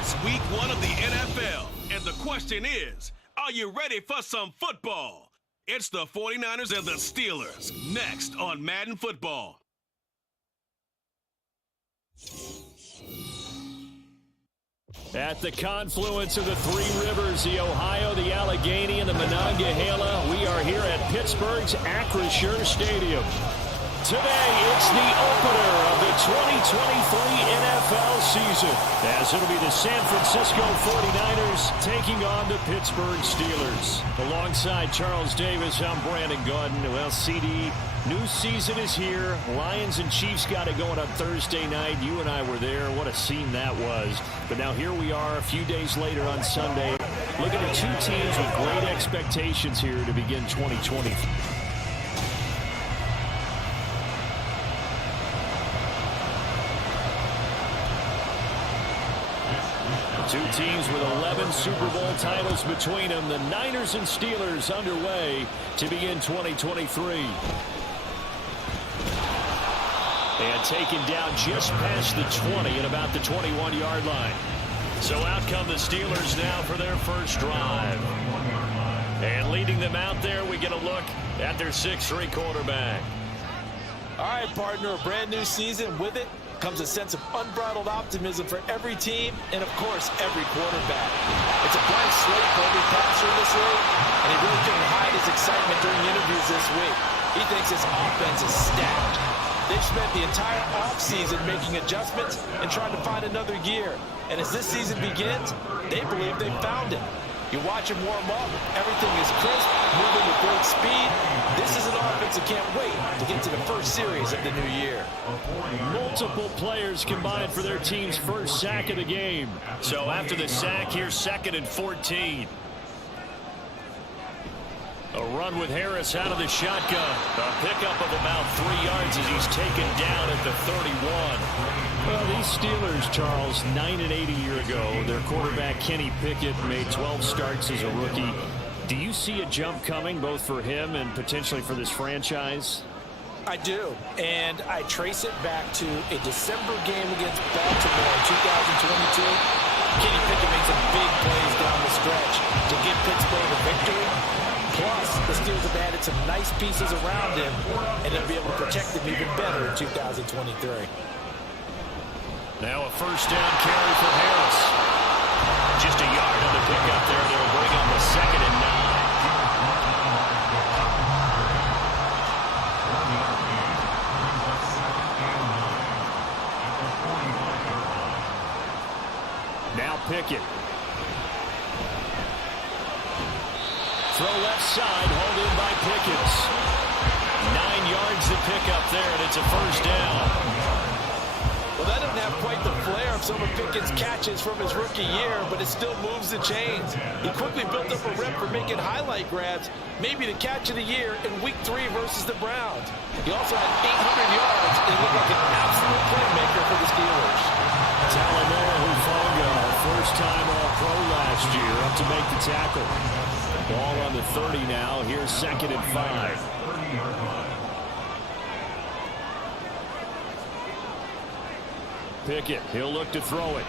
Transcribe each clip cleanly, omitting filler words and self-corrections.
It's week 1 of the NFL, and the question is, are you ready for some football? It's the 49ers and the Steelers, next on Madden Football. At the confluence of the three rivers, the Ohio, the Allegheny, and the Monongahela, we are here at Pittsburgh's Acrisure Stadium. Today, it's the opener of the 2023 NFL season, as it'll be the San Francisco 49ers taking on the Pittsburgh Steelers. Alongside Charles Davis, I'm Brandon Gaudin. Well, CD, new season is here. Lions and Chiefs got it going on Thursday night. You and I were there. What a scene that was. But now here we are a few days later on Sunday. Looking at two teams with great expectations here to begin 2020. Two teams with 11 Super Bowl titles between them. The Niners and Steelers underway to begin 2023. And taken down just past the 20 at about the 21-yard line. So out come the Steelers now for their first drive. And leading them out there, we get a look at their 6'3" quarterback. All right, partner, a brand new season. With it comes a sense of unbridled optimism for every team and, of course, every quarterback. It's a blank slate for every passer in this league, and he really couldn't hide his excitement during interviews this week. He thinks his offense is stacked. They've spent the entire offseason making adjustments and trying to find another gear. And as this season begins, they believe they've found it. You watch him warm up, everything is crisp, moving with great speed. This is an offense that can't wait to get to the first series of the new year. Multiple players combined for their team's first sack of the game. So after the sack, here's 2nd and 14. A run with Harris out of the shotgun. A pickup of about 3 yards as he's taken down at the 31. Well, these Steelers, Charles, 9-8 a year ago. Their quarterback, Kenny Pickett, made 12 starts as a rookie. Do you see a jump coming, both for him and potentially for this franchise? I do, and I trace it back to a December game against Baltimore in 2022. Kenny Pickett made some big plays down the stretch to give Pittsburgh a victory. Plus, the Steelers have added some nice pieces around him, and they'll be able to protect him even better in 2023. Now a first down carry for Harris. Just a yard on the pickup there. They'll bring on the 2nd and 9. Now Pickett. Throw left side, hauled in by Pickett. 9 yards to pick up there, and it's a first down. Well, that didn't have quite the flair of some of Pickett's catches from his rookie year, but it still moves the chains. He quickly built up a rep for making highlight grabs, maybe the catch of the year in Week 3 versus the Browns. He also had 800 yards and looked like an absolute playmaker for the Steelers. Talanoa Hufanga, first-time All-Pro last year, up to make the tackle. Ball on the 30 now. Here's 2nd and 5. Pickett, he'll look to throw it.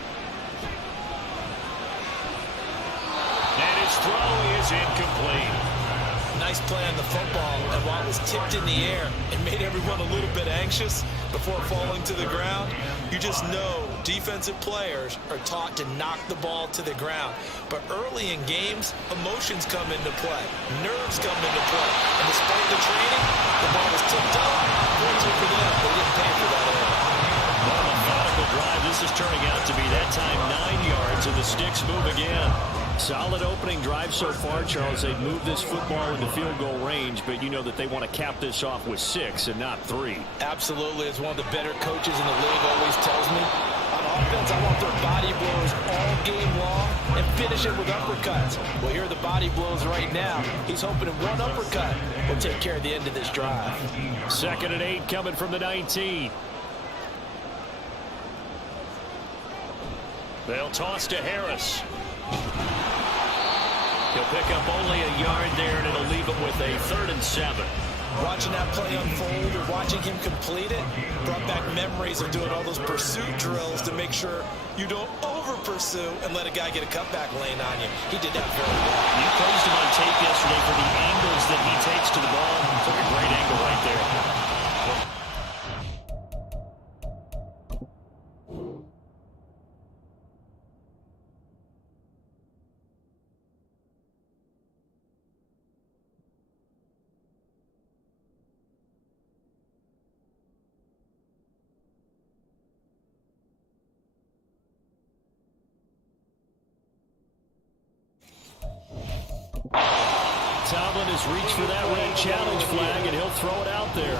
And his throw is incomplete. Nice play on the football, and while it was tipped in the air, it made everyone a little bit anxious before falling to the ground. You just know defensive players are taught to knock the ball to the ground. But early in games, emotions come into play. Nerves come into play. And despite the training, the ball was tipped up. Fortunately for them, they didn't pay for that error. Well, methodical drive. This is turning out to be that time 9 yards, and the sticks move again. Solid opening drive so far, Charles. They've moved this football into field goal range, but you know that they want to cap this off with 6 and not 3. Absolutely. As one of the better coaches in the league always tells me, on offense, I want their body blows all game long and finish it with uppercuts. Well, here are the body blows right now. He's hoping in one uppercut will take care of the end of this drive. 2nd and 8 coming from the 19. They'll toss to Harris. He'll pick up only a yard there, and it'll leave him with a 3rd and 7. Watching that play unfold or watching him complete it brought back memories of doing all those pursuit drills to make sure you don't over-pursue and let a guy get a cutback lane on you. He did that very well. You praised him on tape yesterday for the angles that he takes to the ball. Took a great angle right there. Tomlin has reached for that red challenge flag, and he'll throw it out there.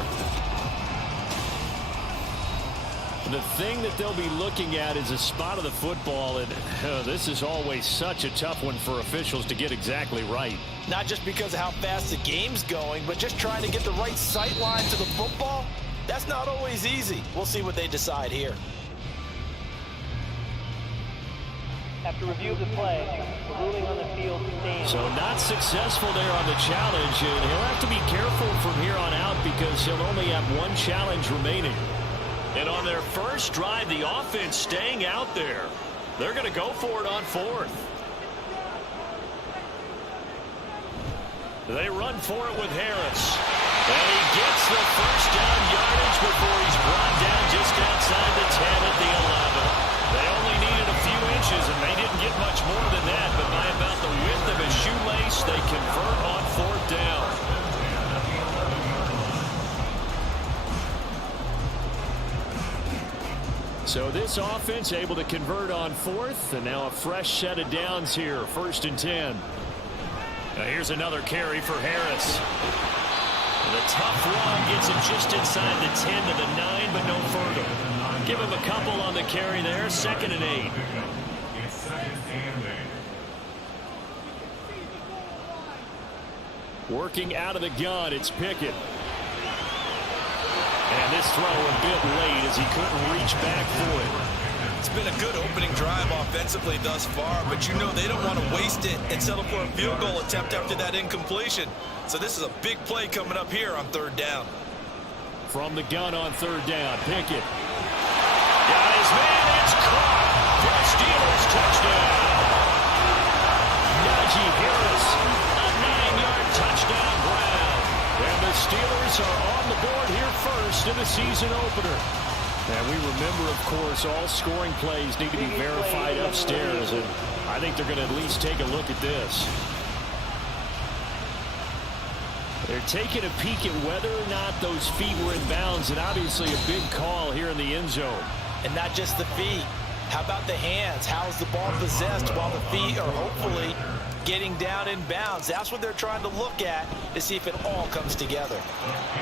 The thing that they'll be looking at is a spot of the football, and this is always such a tough one for officials to get exactly right. Not just because of how fast the game's going, but just trying to get the right sight line to the football. That's not always easy. We'll see what they decide here. After review of the play, the ruling on the field stands. So not successful there on the challenge, and he'll have to be careful from here on out because he'll only have one challenge remaining. And on their first drive, the offense staying out there. They're going to go for it on fourth. They run for it with Harris. And he gets the first down yardage before he's brought down just outside the 10 at the 11. They only needed a few inches, and they didn't get much more than that. But by about the width of a shoelace, they convert on fourth down. So this offense able to convert on fourth, and now a fresh set of downs here, 1st and 10. Now here's another carry for Harris. The tough run gets him just inside the 10 to the 9, but no further. Give him a couple on the carry there, 2nd and 8. Working out of the gun, it's Pickett. And this throw a bit late as he couldn't reach back for it. It's been a good opening drive offensively thus far, but you know they don't want to waste it and settle for a field goal attempt after that incompletion. So this is a big play coming up here on 3rd down. From the gun on 3rd down, Pickett. Got his man, it's caught for a Steelers touchdown. Najee Harris, a 9-yard touchdown grab. And the Steelers are on the board here first in the season opener. And we remember, of course, all scoring plays need to be verified upstairs, and I think they're going to at least take a look at this. They're taking a peek at whether or not those feet were in bounds, and obviously a big call here in the end zone. And not just the feet. How about the hands? How's the ball possessed while the feet are hopefully getting down in bounds? That's what they're trying to look at to see if it all comes together.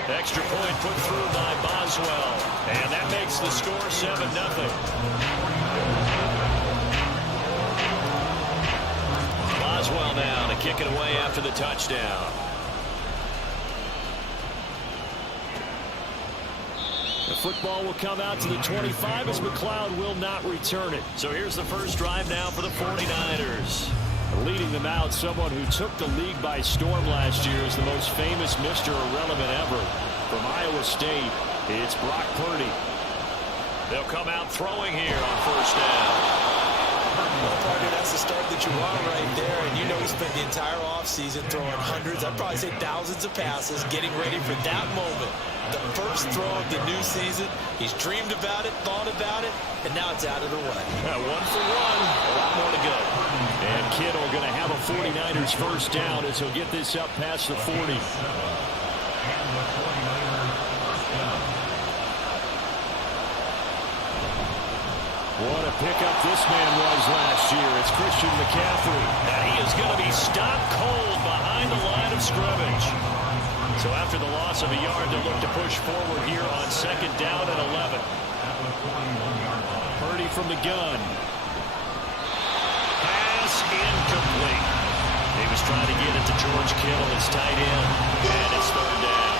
Extra point put through by Boswell. And that makes the score 7-0. Boswell now to kick it away after the touchdown. The football will come out to the 25 as McLeod will not return it. So here's the first drive now for the 49ers. Leading them out, someone who took the league by storm last year is the most famous Mr. Irrelevant ever. From Iowa State, it's Brock Purdy. They'll come out throwing here on 1st down. Well, partner, that's the start that you want right there. And you know he spent the entire offseason throwing hundreds, I'd probably say thousands of passes, getting ready for that moment. The first throw of the new season. He's dreamed about it, thought about it, and now it's out of the way. 1 for 1, a lot more to go. And Kittle going to have a 49ers first down as he'll get this up past the 40. What a pickup this man was last year. It's Christian McCaffrey. And he is going to be stopped cold behind the line of scrimmage. So after the loss of a yard, they'll look to push forward here on 2nd down and 11. Purdy from the gun. Pass incomplete. He was trying to get it to George Kittle, his tight end. And it's 3rd down.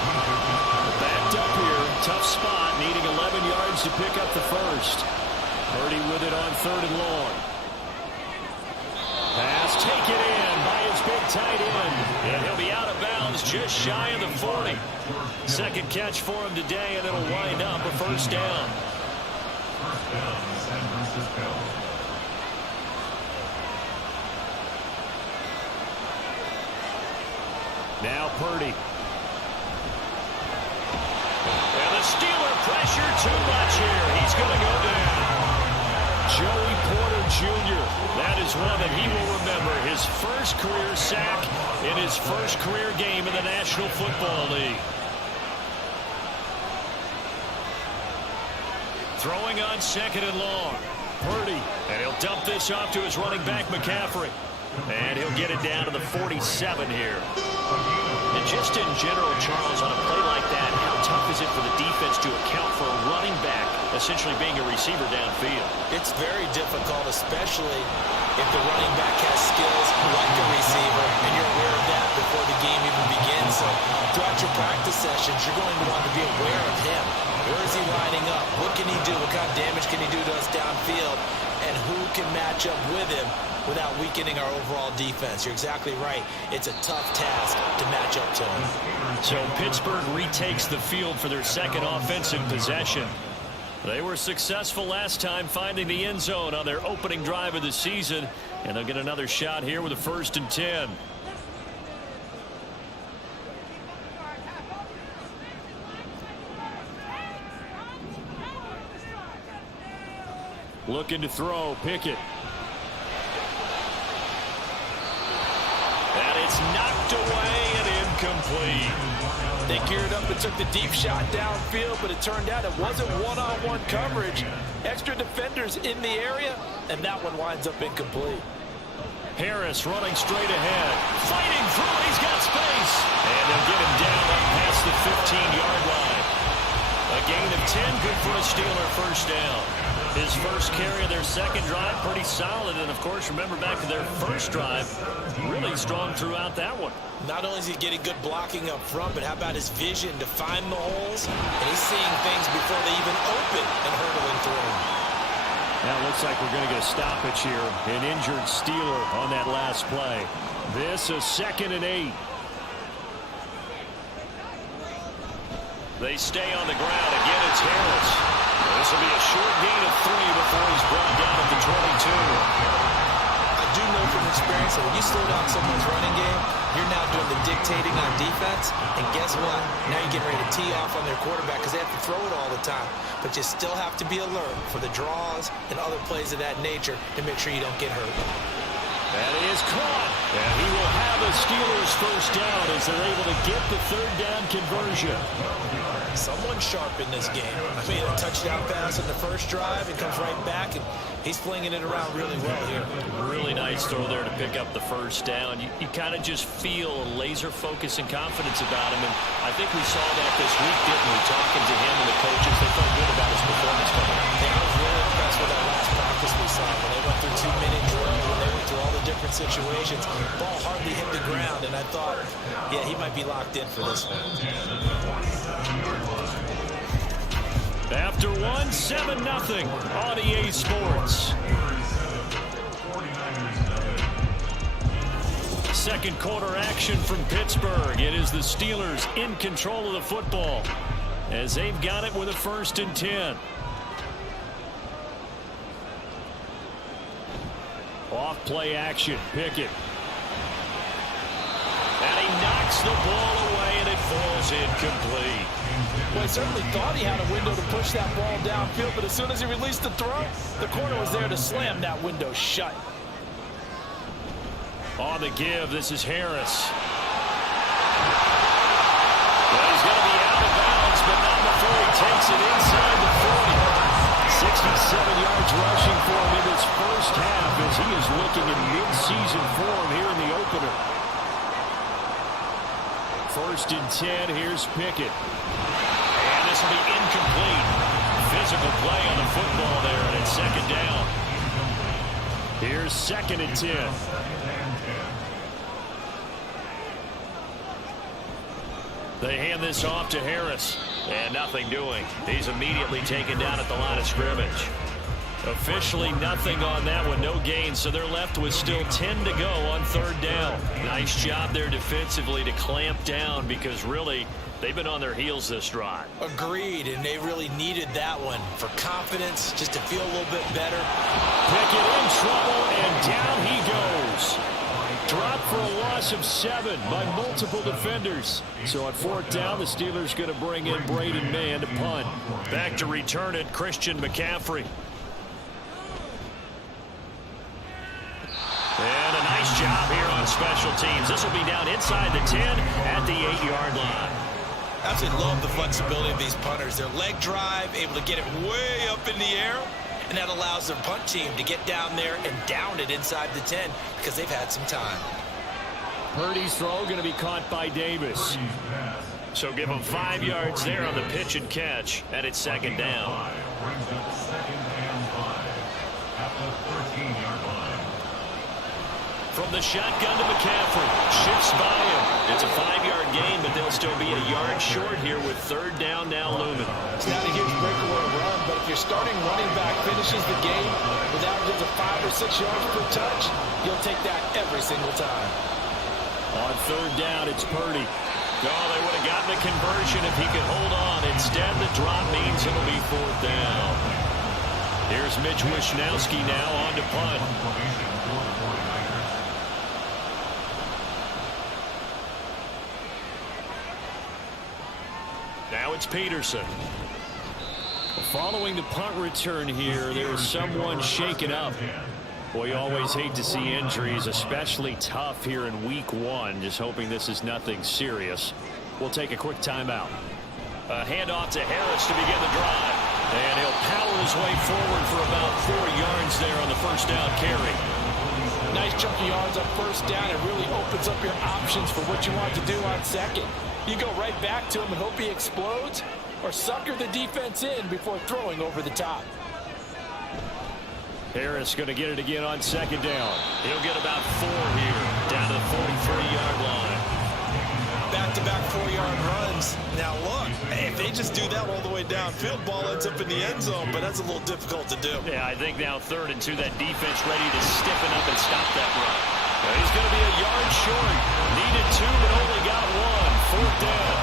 Backed up here. Tough spot. Needing 11 yards to pick up the first. Purdy with it on 3rd and long. Pass taken in by his big tight end. And he'll be out of bounds just shy of the 40. Second catch for him today, and it'll wind up a 1st down. Now Purdy. And the Steeler pressure too much here. He's going to go down. Joey Porter Jr. That is one that he will remember. His first career sack in his first career game in the National Football League. Throwing on second and long. Purdy. And he'll dump this off to his running back, McCaffrey. And he'll get it down to the 47 here. And just in general, Charles, on a play like that, how tough is it for the defense to account for a running back essentially being a receiver downfield? It's very difficult, especially if the running back has skills like a receiver, and you're aware of that before the game even begins. So throughout your practice sessions, you're going to want to be aware of him. Where is he lining up? What can he do? What kind of damage can he do to us downfield? And who can match up with him without weakening our overall defense? You're exactly right. It's a tough task to match up to him. So Pittsburgh retakes the field for their second offensive possession. They were successful last time finding the end zone on their opening drive of the season, and they'll get another shot here with a 1st and 10. Looking to throw, Pickett. And it's knocked away and incomplete. They geared up and took the deep shot downfield, but it turned out it wasn't one-on-one coverage. Extra defenders in the area, and that one winds up incomplete. Harris running straight ahead. Fighting through, he's got space. And they'll get him down up past the 15-yard line. A gain of 10, good for a Steeler first down. His first carry of their second drive, pretty solid. And, of course, remember back to their first drive, really strong throughout that one. Not only is he getting good blocking up front, but how about his vision to find the holes? And he's seeing things before they even open and hurdling through them. Now it looks like we're going to get a stoppage here. An injured Steeler on that last play. This is 2nd and 8. They stay on the ground. Again, it's Harris. This will be a short gain of 3 before he's brought down at the 22. I do know from experience that when you slow down someone's running game, you're now doing the dictating on defense. And guess what? Now you're getting ready to tee off on their quarterback because they have to throw it all the time. But you still have to be alert for the draws and other plays of that nature to make sure you don't get hurt. And it is caught. And he will have a Steelers first down as they're able to get the 3rd down conversion. Someone sharp in this game. I mean, a touchdown pass in the first drive. It comes right back, and he's flinging it around really well here. Really nice throw there to pick up the first down. You kind of just feel a laser focus and confidence about him, and I think we saw that this week, didn't we? Talking to him and the coaches, they felt good about his performance coming up. I was really impressed with that last practice we saw. When they went through 2-minute drills, when they went through all the different situations, ball hardly hit the ground, and I thought, yeah, he might be locked in for this one. After 7-0 on EA Sports. Second quarter action from Pittsburgh. It is the Steelers in control of the football as they've got it with a 1st and 10. Off play action, Pickett. And he knocks the ball away and it falls incomplete. Well, he certainly thought he had a window to push that ball downfield, but as soon as he released the throw, the corner was there to slam that window shut. On the give, this is Harris. Well, he's going to be out of bounds, but not before he takes it inside the 40. 67 yards rushing for him in his first half as he is looking in mid-season form here in the opener. 1st and 10, here's Pickett. And this will be incomplete. Physical play on the football there, and it's 2nd down. Here's 2nd and 10. They hand this off to Harris. And nothing doing. He's immediately taken down at the line of scrimmage. Officially nothing on that one. No gain. So they're left with still 10 to go on 3rd down. Nice job there defensively to clamp down because really they've been on their heels this drive. Agreed. And they really needed that one for confidence, just to feel a little bit better. Pickett in trouble, and down he goes. Dropped for a loss of 7 by multiple defenders. So on 4th down, the Steelers going to bring in Braden Mann to punt. Back to return it, Christian McCaffrey. And a nice job here on special teams. This will be down inside the 10 at the 8-yard line. Absolutely love the flexibility of these punters. Their leg drive, able to get it way up in the air, and that allows their punt team to get down there and down it inside the 10 because they've had some time. Purdy's throw going to be caught by Davis. So give him 5 yards there on the pitch and catch, and it's 2nd down. From the shotgun to McCaffrey. Shifts by him. It's a 5-yard gain, but they'll still be a yard short here with 3rd down now looming. It's not a huge breakaway run, but if your starting running back finishes the game with averages of 5 or 6 yards per touch, you'll take that every single time. On 3rd down, it's Purdy. Oh, they would have gotten the conversion if he could hold on. Instead, the drop means it'll be 4th down. Here's Mitch Wishnowsky now on to punt. Now it's Peterson. Following the punt return here, there's someone shaken up. Boy, you always hate to see injuries, especially tough here in week 1. Just hoping this is nothing serious. We'll take a quick timeout. A handoff to Harris to begin the drive. And he'll power his way forward for about 4 yards there on the 1st down carry. Nice chunky yards on 1st down. It really opens up your options for what you want to do on 2nd. You go right back to him and hope he explodes, or sucker the defense in before throwing over the top. Harris going to get it again on 2nd down. He'll get about 4 here, down to the 43-yard line. Back-to-back 4-yard runs. Now look, if they just do that all the way downfield, ball ends up in the end zone, but that's a little difficult to do. Yeah, I think now 3rd and 2, that defense ready to stiffen up and stop that run. Well, he's going to be a yard short. Needed 2, but only got 1. 4th down.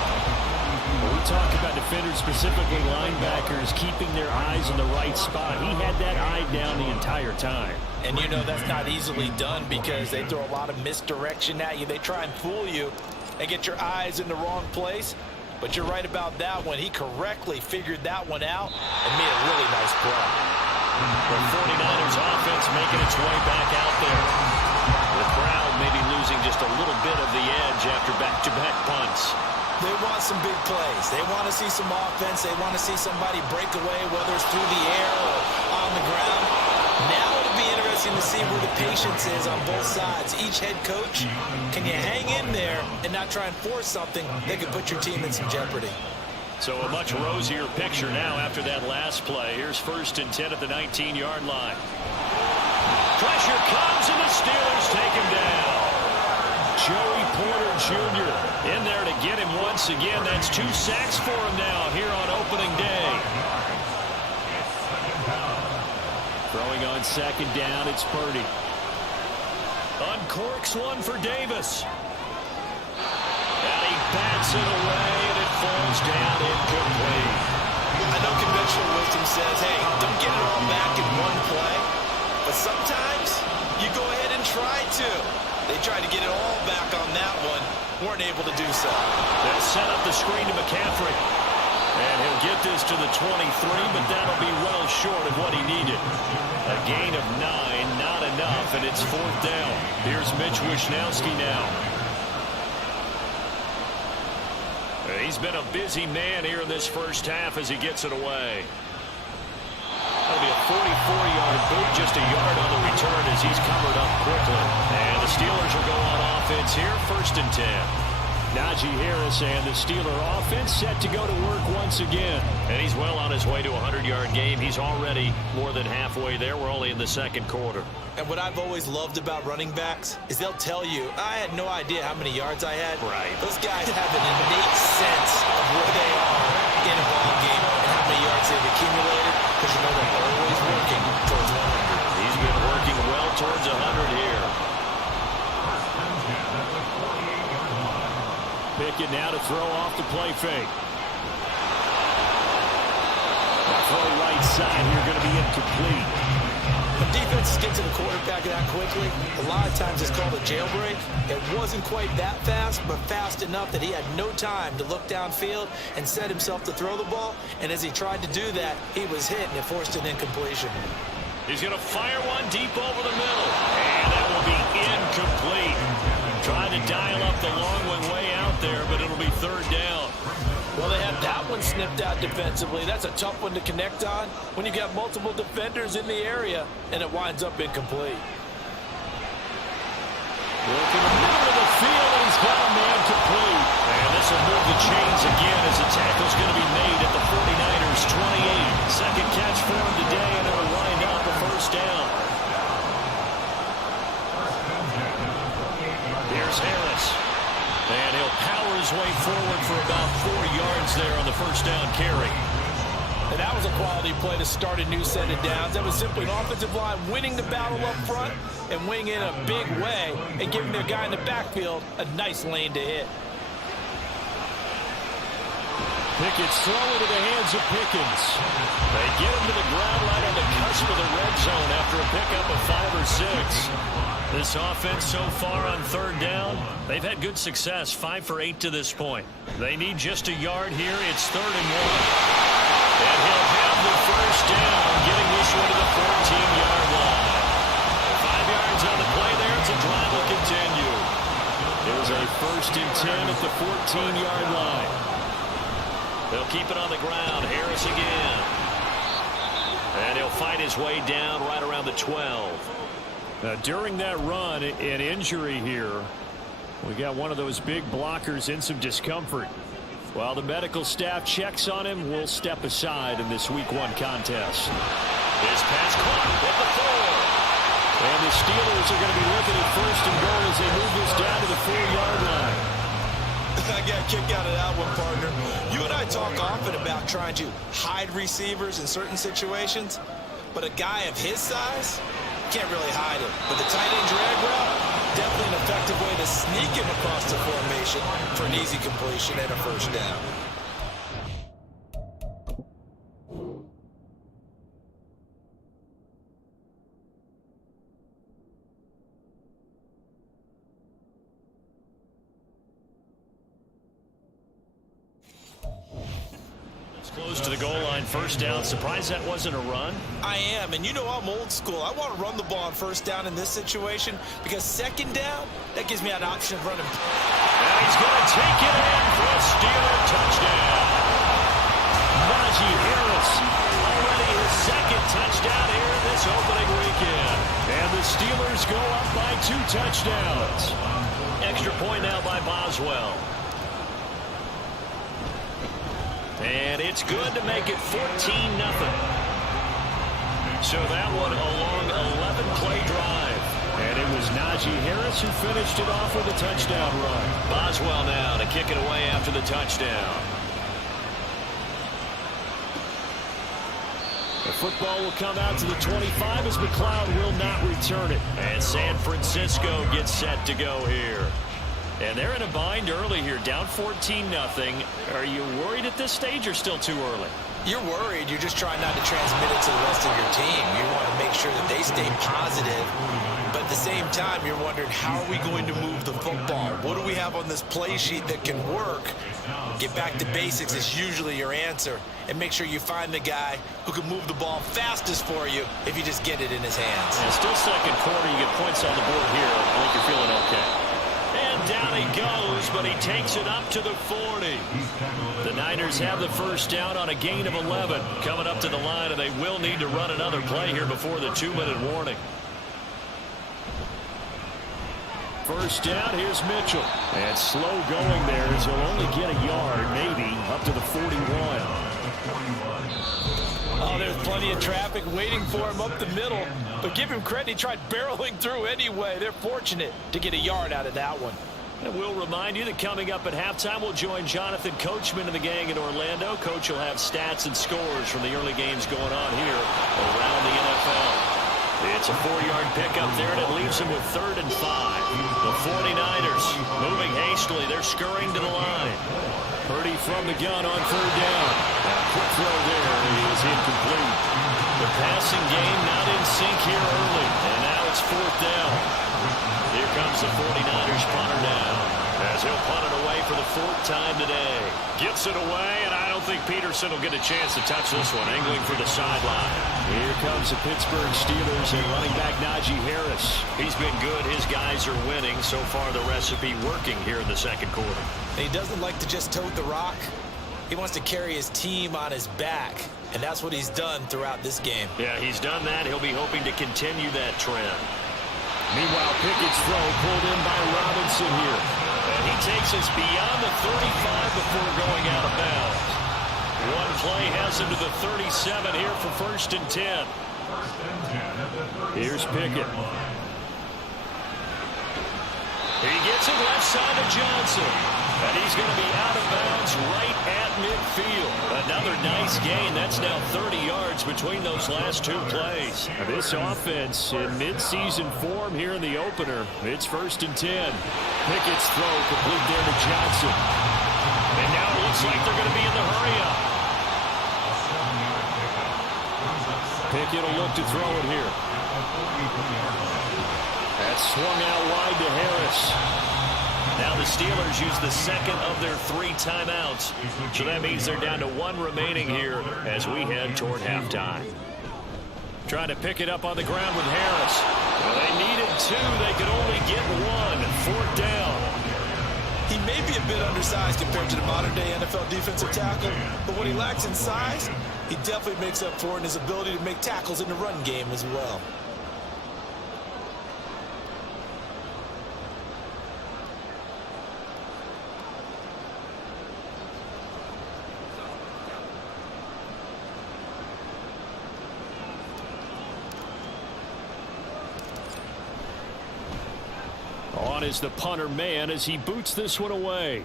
When we talk about defenders, specifically linebackers, keeping their eyes in the right spot, he had that eye down the entire time. And you know that's not easily done because they throw a lot of misdirection at you. They try and fool you and get your eyes in the wrong place. But you're right about that one. He correctly figured that one out and made a really nice play. The 49ers offense making its way back out there. The crowd maybe losing just a little bit of the edge after back-to-back punts. They want some big plays. They want to see some offense. They want to see somebody break away, whether it's through the air or on the ground. Now it'll be interesting to see where the patience is on both sides. Each head coach, can you hang in there and not try and force something that could put your team in some jeopardy? So a much rosier picture now after that last play. Here's 1st and 10 at the 19-yard line. Pressure comes, and the Steelers take him down. Joey Porter Jr. in there to get him once again. That's 2 sacks for him now here on opening day. Throwing on 2nd down, it's Purdy. Uncorks one for Davis. And he bats it away, and it falls down incomplete. I know conventional wisdom says, hey, don't get it all back in one play. But sometimes you go ahead and try to. They tried to get it all back on that one. Weren't able to do so. They'll set up the screen to McCaffrey. And he'll get this to the 23, but that'll be well short of what he needed. A gain of 9, not enough, and it's 4th down. Here's Mitch Wishnowsky now. He's been a busy man here in this 1st half as he gets it away. That'll be a 44-yard boot, just a yard on the return as he's covered up quickly. And the Steelers will go on offense here, 1st and 10. Najee Harris and the Steeler offense set to go to work once again. And he's well on his way to a 100-yard game. He's already more than halfway there. We're only in the 2nd quarter. And what I've always loved about running backs is they'll tell you, I had no idea how many yards I had. Right. Those guys have an innate sense of where they are in a ball game and how many yards they've accumulated because you know they're always working towards 100. He's been working well towards 100 here. Pickett now to throw off the play fake. The throw right side here going to be incomplete. When defenses get to the quarterback that quickly, a lot of times it's called a jailbreak. It wasn't quite that fast, but fast enough that he had no time to look downfield and set himself to throw the ball. And as he tried to do that, he was hit, and it forced an incompletion. He's going to fire one deep over the middle. And that will be incomplete. Trying to dial up the long one way out there, but it'll be third down. Well, they had that one snipped out defensively. That's a tough one to connect on when you've got multiple defenders in the area, and it winds up incomplete. Look in the middle of the field, and he's got a man complete. And this will move the chains again as the tackle's going to be made at the 49ers 28. Second catch for him today, and it'll wind up a first down. Here's Harris. And he'll power his way forward for about 4 yards there on the first down carry. And that was a quality play to start a new set of downs. That was simply an offensive line winning the battle up front and winning in a big way and giving their guy in the backfield a nice lane to hit. Pickett's throw into the hands of Pickens. They get him to the ground right on the cusp of the red zone after a pickup of 5 or 6. This offense so far on third down, they've had good success, 5 for 8 to this point. They need just a yard here. It's 3rd and 1. And he'll have the first down, getting this one to the 14-yard line. 5 yards on the play there. It's a drive will continue. It was a 1st and 10 at the 14-yard line. They'll keep it on the ground. Harris again. And he'll fight his way down right around the 12. During that run, an injury here. We got one of those big blockers in some discomfort. While the medical staff checks on him, we'll step aside in this Week 1 contest. His pass caught at the 4. And the Steelers are going to be looking at 1st and goal as they move this down to the 4-yard line. I got a kick out of that one, partner. You and I talk often about trying to hide receivers in certain situations, but a guy of his size can't really hide him. But the tight end drag route, definitely an effective way to sneak him across the formation for an easy completion and a first down. Close to the goal line, first down. Surprised that wasn't a run? I am, and you know I'm old school. I want to run the ball on first down in this situation because second down, that gives me an option of running. And he's going to take it in for a Steeler touchdown. Najee Harris, already his 2nd touchdown here in this opening weekend. And the Steelers go up by 2 touchdowns. Extra point now by Boswell. And it's good to make it 14-0. So that one a long 11-play drive. And it was Najee Harris who finished it off with a touchdown run. Boswell now to kick it away after the touchdown. The football will come out to the 25 as McLeod will not return it. And San Francisco gets set to go here. And they're in a bind early here, down 14-0. Are you worried at this stage or still too early? You're worried. You're just trying not to transmit it to the rest of your team. You want to make sure that they stay positive. But at the same time, you're wondering, how are we going to move the football? What do we have on this play sheet that can work? Get back to basics is usually your answer. And make sure you find the guy who can move the ball fastest for you if you just get it in his hands. And still second quarter. You get points on the board here. I think you're feeling okay. And down he goes, but he takes it up to the 40. The Niners have the first down on a gain of 11. Coming up to the line, and they will need to run another play here before the 2-minute warning. First down, here's Mitchell. And slow going there as he'll only get a yard, maybe, up to the 41. Oh, there's plenty of traffic waiting for him up the middle. But give him credit, he tried barreling through anyway. They're fortunate to get a yard out of that one. And we'll remind you that coming up at halftime, we'll join Jonathan Coachman and the gang in Orlando. Coach will have stats and scores from the early games going on here around the NFL. It's a 4-yard pickup there, and it leaves him with 3rd and 5. The 49ers moving hastily. They're scurrying to the line. Purdy from the gun on 3rd down. Quick throw there is incomplete. The passing game not in sync here early. And now it's 4th down. Here comes the 49ers punter now, as he'll punt it away for the 4th time today. Gets it away, and I don't think Peterson will get a chance to touch this one, angling for the sideline. Here comes the Pittsburgh Steelers and running back Najee Harris. He's been good. His guys are winning. So far, the recipe working here in the second quarter. He doesn't like to just tote the rock. He wants to carry his team on his back, and that's what he's done throughout this game. Yeah, he's done that. He'll be hoping to continue that trend. Meanwhile, Pickett's throw pulled in by Robinson here. And he takes us beyond the 35 before going out of bounds. One play has him to the 37 here for 1st and 10. Here's Pickett. He gets it left side of Johnson. And he's going to be out of bounds right at midfield. Another nice gain. That's now 30 yards between those last 2 plays. This offense in midseason form here in the opener. It's 1st and 10. Pickett's throw complete there to Johnson. And now it looks like they're going to be in the hurry-up. Pickett will look to throw it here. That's swung out wide to Harris. Now the Steelers use the second of their 3 timeouts. So that means they're down to 1 remaining here as we head toward halftime. Trying to pick it up on the ground with Harris. Well, they needed 2. They could only get 1. 4th down. He may be a bit undersized compared to the modern-day NFL defensive tackle, but what he lacks in size, he definitely makes up for in his ability to make tackles in the run game as well. On is the punter man as he boots this one away.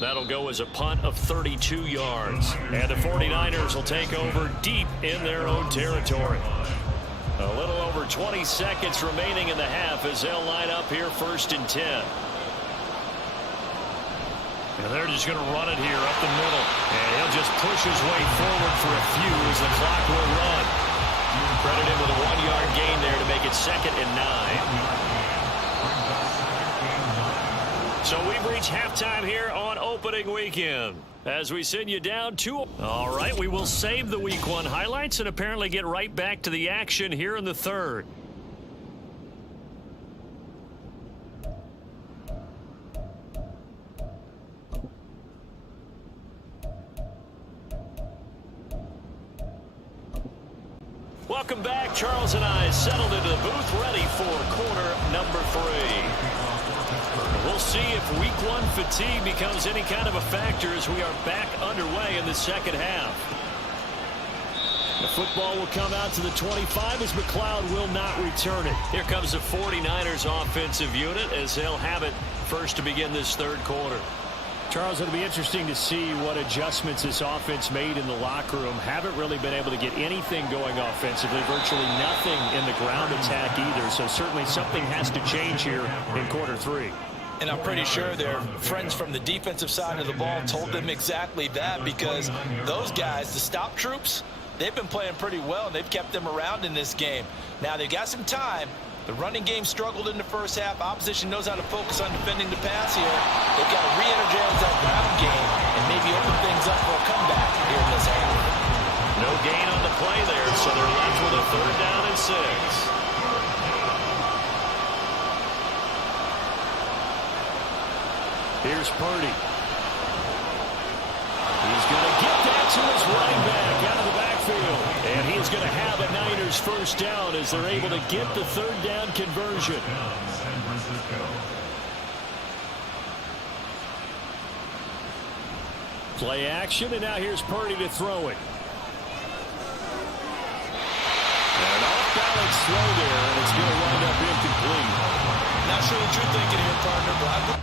That'll go as a punt of 32 yards. And the 49ers will take over deep in their own territory. A little over 20 seconds remaining in the half as they'll line up here 1st and 10. And they're just going to run it here up the middle. And he'll just push his way forward for a few as the clock will run. Credited with a 1-yard gain there to make it 2nd and 9. So we've reached halftime here on opening weekend as we send you down 2. All right, we will save the Week 1 highlights and apparently get right back to the action here in the 3rd. Welcome back. Charles and I settled into the booth ready for quarter number 3. We'll see if Week 1 fatigue becomes any kind of a factor as we are back underway in the second half. The football will come out to the 25 as McLeod will not return it. Here comes the 49ers offensive unit as they'll have it first to begin this 3rd quarter. Charles, it'll be interesting to see what adjustments this offense made in the locker room. Haven't really been able to get anything going offensively, virtually nothing in the ground attack either. So certainly something has to change here in quarter 3. And I'm pretty sure their friends from the defensive side of the ball told them exactly that, because those guys, the stop troops, they've been playing pretty well, and they've kept them around in this game. Now, they've got some time. The running game struggled in the first half. Opposition knows how to focus on defending the pass here. They've got to re-energize that ground game and maybe open things up for a comeback here in this half. No gain on the play there, so they're left with a 3rd down and 6. Here's Purdy. He's going to get that to his running back out of the backfield. And he's going to have a Niners 1st down as they're able to get the 3rd down conversion. Play action, and now here's Purdy to throw it. And an off-balance throw there, and it's going to wind up incomplete. Not sure what you're thinking here, partner, but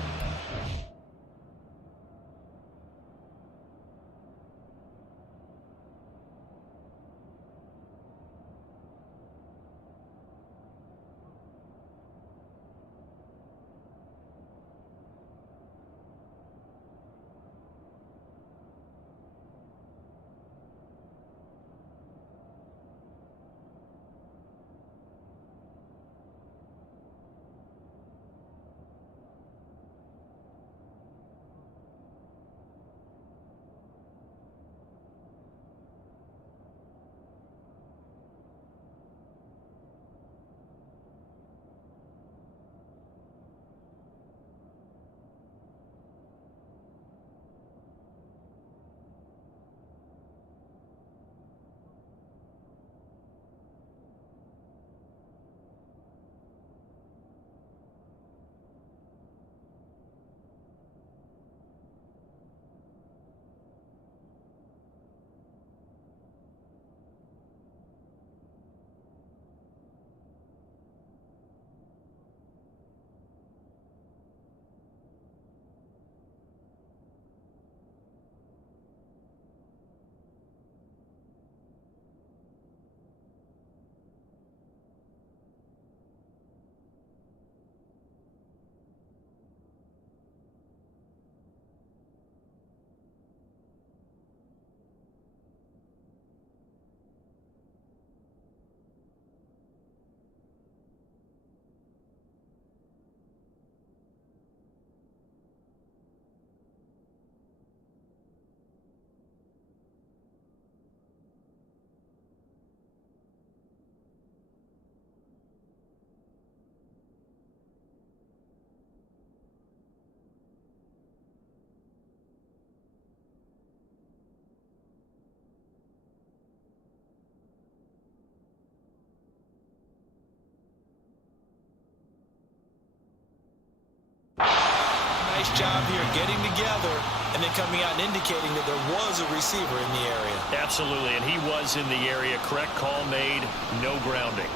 nice job here getting together and then coming out and indicating that there was a receiver in the area. Absolutely, and he was in the area. Correct call made, no grounding.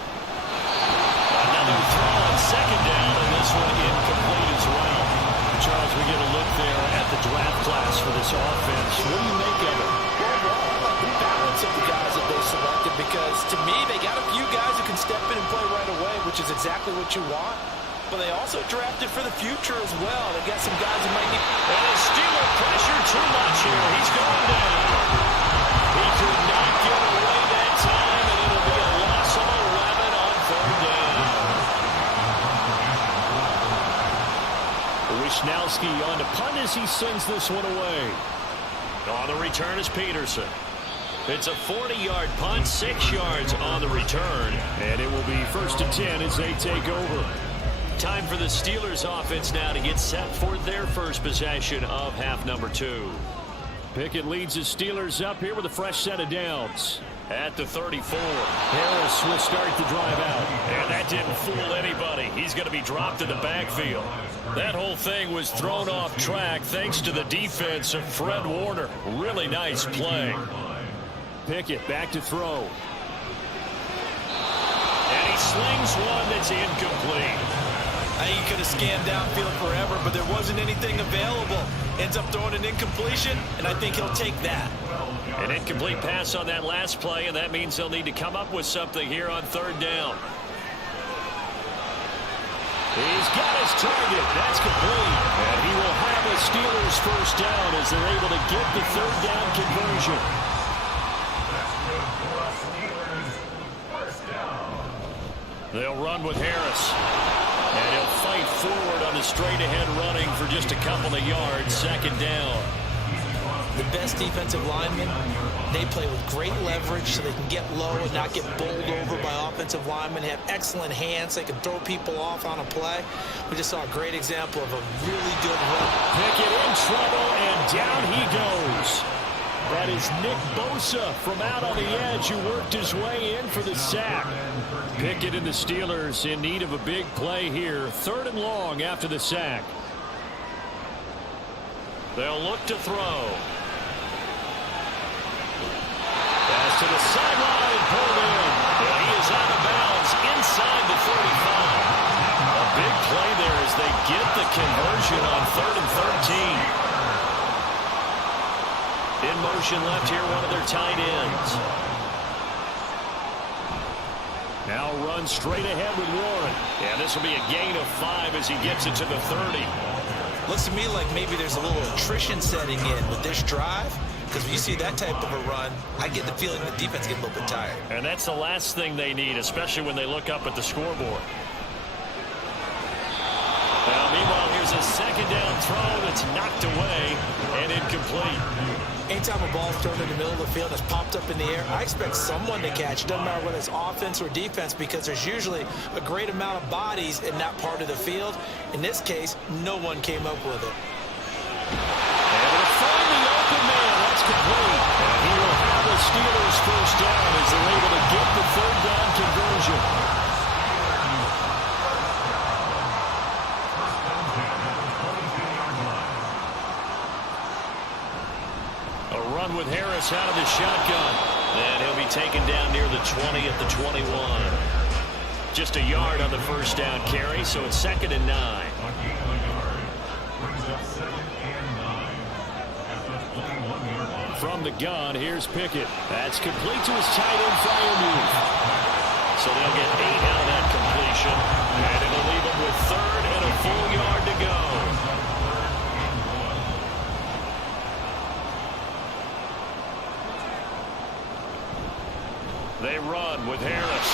Another throw on second down, and this one incomplete as well. Charles, we get a look there at the draft class for this offense. What do you make of it? Well, the balance of the guys that they selected, because to me, they got a few guys who can step in and play right away, which is exactly what you want. But they also drafted for the future as well. They got some guys who might need... And the Steeler pressure too much here. He's going down. He could not get away that time, and it'll be a loss of 11 on third down. Wishnowski on to punt as he sends this one away. On the return is Peterson. It's a 40-yard punt, 6 yards on the return, and it will be 1st and 10 as they take over. Time for the Steelers offense now to get set for their first possession of half number 2. Pickett leads the Steelers up here with a fresh set of downs. At the 34, Harris will start the drive out. And that didn't fool anybody. He's going to be dropped in the backfield. That whole thing was thrown off track thanks to the defense of Fred Warner. Really nice play. Pickett back to throw. And he slings one that's incomplete. I think he could have scanned downfield forever, but there wasn't anything available. Ends up throwing an incompletion, and I think he'll take that. An incomplete pass on that last play, and that means they'll need to come up with something here on third down. He's got his target. That's complete. And he will have a Steelers first down as they're able to get the third down conversion. They'll run with Harris. And he'll fight forward on the straight-ahead running for just a couple of yards. Second down. The best defensive linemen, they play with great leverage so they can get low and not get bowled over by offensive linemen. They have excellent hands. They can throw people off on a play. We just saw a great example of a really good run. Pickett in trouble, and down he goes. That is Nick Bosa from out on the edge who worked his way in for the sack. Pickett and the Steelers in need of a big play here. 3rd and long after the sack. They'll look to throw. Pass to the sideline and pulled in. And he is out of bounds inside the 35. A big play there as they get the conversion on 3rd and 13. In motion left here, one of their tight ends. Now run straight ahead with Warren. And this will be a gain of 5 as he gets it to the 30. Looks to me like maybe there's a little attrition setting in with this drive. Because when you see that type of a run, I get the feeling the defense gets a little bit tired. And that's the last thing they need, especially when they look up at the scoreboard. Now, meanwhile, here's a second down throw that's knocked away and incomplete. Anytime a ball's thrown in the middle of the field and it's popped up in the air, I expect someone to catch. Doesn't matter whether it's offense or defense, because there's usually a great amount of bodies in that part of the field. In this case, no one came up with it. And to find the open man, that's complete. And he will have the Steelers first down as they're able to get the third down conversion. With Harris out of the shotgun. And he'll be taken down near the 20 at the 21. Just a yard on the first down carry, so it's 2nd and 9. From the gun, here's Pickett. That's complete to his tight end, Freiermuth. So they'll get 8 out of that completion. And it'll leave them with 3rd and a full yard to go. They run with Harris.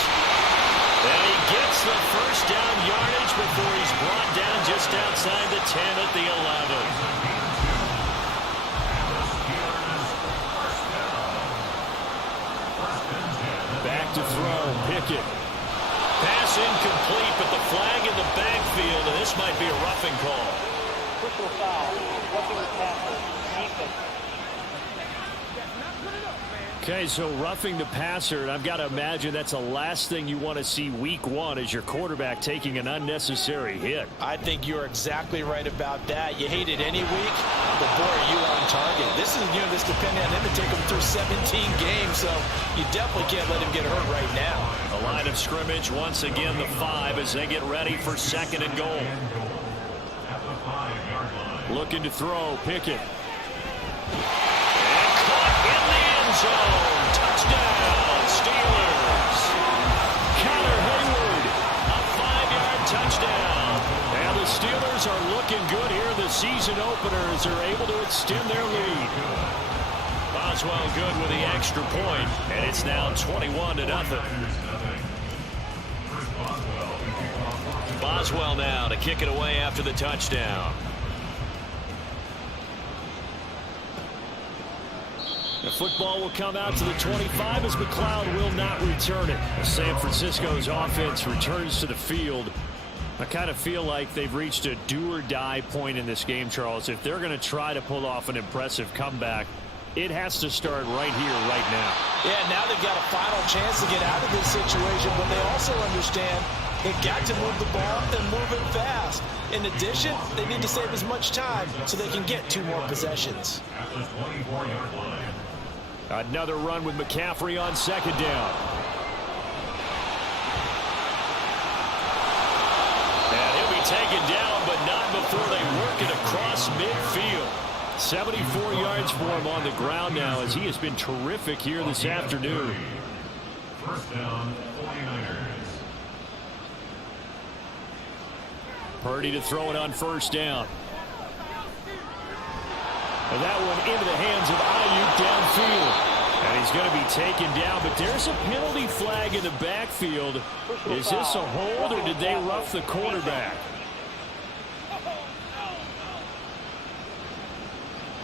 And he gets the first down yardage before he's brought down just outside the 10 at the 11. Back to throw, Pickett. Pass incomplete, but the flag in the backfield, and this might be a roughing call. Personal foul, roughing the passer, defense. Okay, so roughing the passer, and I've got to imagine that's the last thing you want to see week one is your quarterback taking an unnecessary hit. I think you're exactly right about that. You hate it any week, but boy, are you on target. This is, this depending on him to take him through 17 games, so you definitely can't let him get hurt right now. The line of scrimmage, once again, the 5 as they get ready for 2nd and goal. Looking to throw, Pickett. And caught in the end zone. Touchdown, Steelers. Connor Hayward, a 5-yard touchdown. And the Steelers are looking good here. The season openers are able to extend their lead. Boswell good with the extra point, and it's now 21-0. Boswell now to kick it away after the touchdown. The football will come out to the 25 as McLeod will not return it. San Francisco's offense returns to the field. I kind of feel like they've reached a do-or-die point in this game, Charles. If they're going to try to pull off an impressive comeback, it has to start right here, right now. Yeah, now they've got a final chance to get out of this situation, but they also understand they've got to move the ball and move it fast. In addition, they need to save as much time so they can get 2 more possessions. Another run with McCaffrey on 2nd down. And he'll be taken down, but not before they work it across midfield. 74 yards for him on the ground now as he has been terrific here this afternoon. First down, 49ers. Purdy to throw it on 1st down. And that one into the hands of Ayuk downfield. And he's going to be taken down, but there's a penalty flag in the backfield. Is this a hold, or did they rough the quarterback?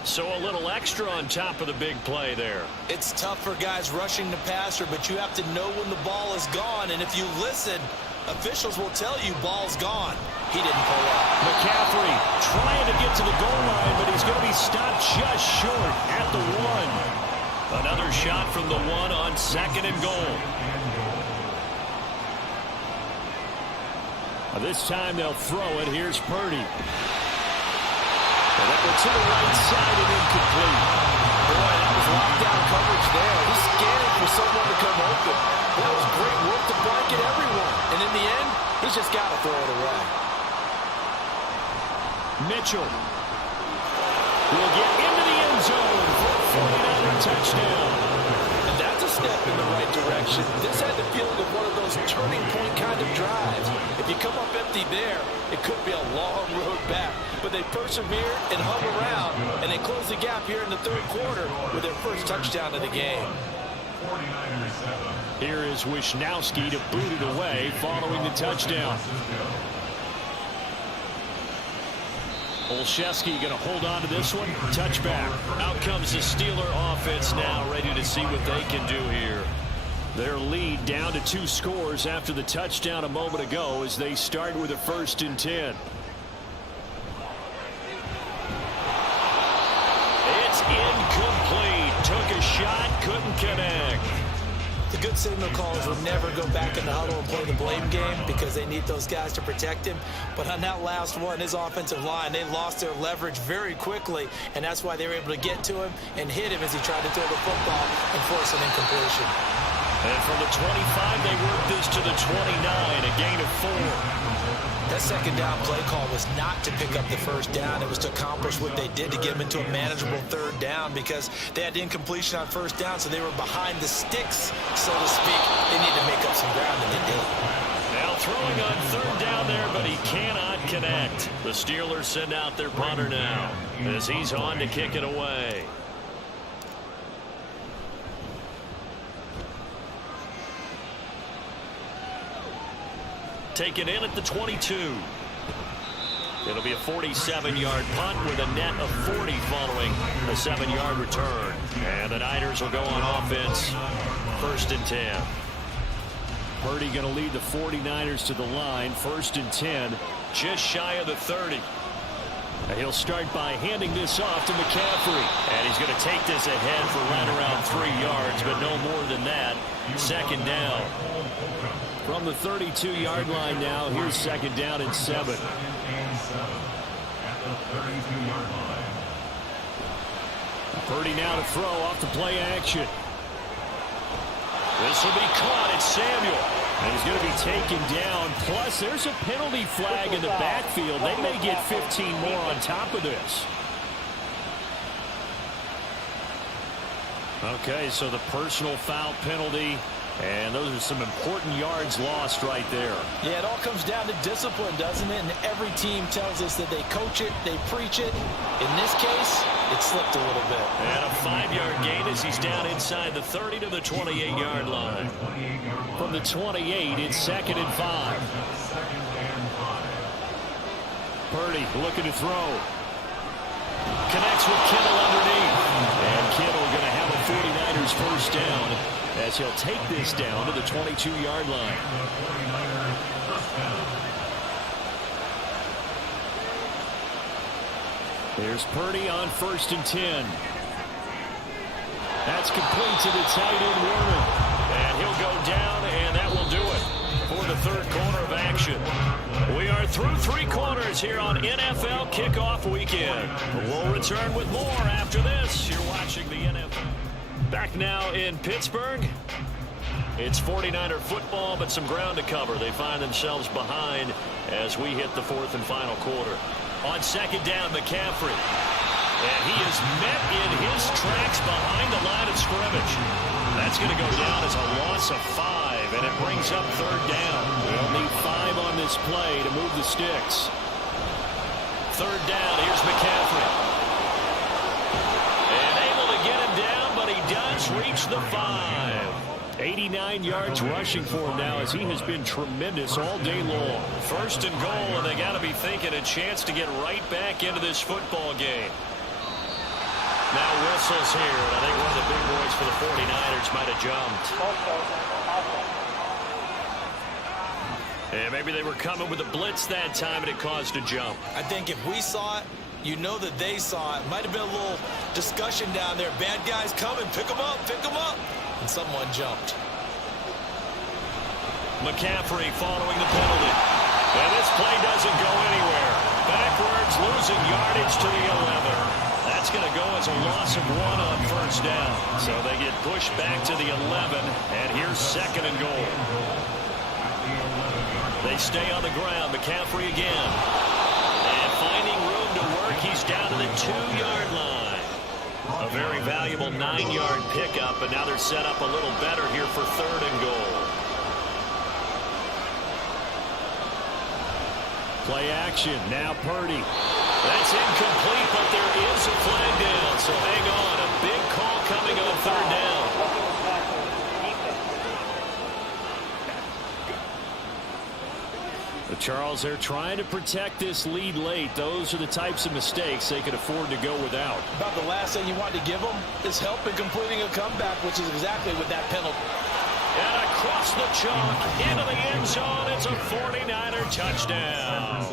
So a little extra on top of the big play there. It's tough for guys rushing the passer, but you have to know when the ball is gone. And if you listen, officials will tell you ball's gone. He didn't pull up. McCaffrey trying to get to the goal line, but he's going to be stopped just short at the 1. Another shot from the 1 on 2nd and goal. This time they'll throw it. Here's Purdy. And that one to the right side and incomplete. Boy, that was lockdown coverage there. He's scanning for someone to come open. That was great work to blanket everyone. And in the end, he's just got to throw it away. Mitchell will get into the end zone for a 49er touchdown. And that's a step in the right direction. This had the feeling of one of those turning point kind of drives. If you come up empty there, it could be a long road back. But they persevered and hung around, and they closed the gap here in the 3rd quarter with their first touchdown of the game. Here is Wisnowski to boot it away following the touchdown. Olszewski going to hold on to this one. Touchback. Out comes the Steeler offense now, ready to see what they can do here. Their lead down to 2 scores after the touchdown a moment ago as they start with a 1st and 10. It's incomplete. Took a shot, couldn't connect. The good signal callers will never go back in the huddle and play the blame game because they need those guys to protect him. But on that last one, his offensive line, they lost their leverage very quickly, and that's why they were able to get to him and hit him as he tried to throw the football and force an incompletion. And from the 25, they worked this to the 29, a gain of 4. That 2nd down play call was not to pick up the 1st down. It was to accomplish what they did to get them into a manageable 3rd down because they had the incompletion on 1st down, so they were behind the sticks, so to speak. They need to make up some ground, and they did. Now throwing on 3rd down there, but he cannot connect. The Steelers send out their punter now as he's on to kick it away. Taken in at the 22. It'll be a 47-yard punt with a net of 40 following a 7-yard return. And the Niners will go on offense. 1st and 10. Purdy going to lead the 49ers to the line. 1st and 10. Just shy of the 30. He'll start by handing this off to McCaffrey. And he's going to take this ahead for right around 3 yards, but no more than that. Second down. From the 32-yard line now, here's second down and 7. At the 32-yard line. Purdy now to throw off the play action. This will be caught. It's Samuel. And he's going to be taken down. Plus, there's a penalty flag in the backfield. They may get 15 more on top of this. Okay, so the personal foul penalty. And those are some important yards lost right there. Yeah, it all comes down to discipline, doesn't it? And every team tells us that they coach it, they preach it. In this case, it slipped a little bit. And a 5-yard gain as he's down inside the 30 to the 28-yard line. From the 28, it's second and 5. Purdy looking to throw. Connects with Kittle underneath. And Kittle going to have a 49ers first down as he'll take this down to the 22-yard line. There's Purdy on 1st and 10. That's complete to the tight end Warner. And he'll go down, and that will do it for the third quarter of action. We are through 3 quarters here on NFL Kickoff Weekend. We'll return with more after this. You're watching the NFL. Back now in Pittsburgh. It's 49er football, but some ground to cover. They find themselves behind as we hit the 4th and final quarter. On second down, McCaffrey. And he is met in his tracks behind the line of scrimmage. That's going to go down as a loss of 5, and it brings up third down. They'll need 5 on this play to move the sticks. Third down, here's McCaffrey. And able to get him down, but he does reach the 5. 89 yards rushing for him now as he has been tremendous all day long. First and goal, and they got to be thinking a chance to get right back into this football game. Now whistles here, and I think one of the big boys for the 49ers might have jumped. And maybe they were coming with a blitz that time, and it caused a jump. I think if we saw it, you know that they saw it. Might have been a little discussion down there. Bad guys coming. Pick them up. Pick them up. And someone jumped. McCaffrey following the penalty. And this play doesn't go anywhere. Backwards, losing yardage to the 11. That's going to go as a loss of 1 on first down. So they get pushed back to the 11, and here's second and goal. They stay on the ground. McCaffrey again. And finding room to work, he's down to the 2-yard line. A very valuable 9-yard pickup, and now they're set up a little better here for third and goal. Play action. Now Purdy. That's incomplete, but there is a flag down, so hang on. A big call coming on third down. But Charles, they're trying to protect this lead late. Those are the types of mistakes they could afford to go without. About the last thing you want to give them is help in completing a comeback, which is exactly what that penalty. And across the chalk, into the end zone, it's a 49er touchdown.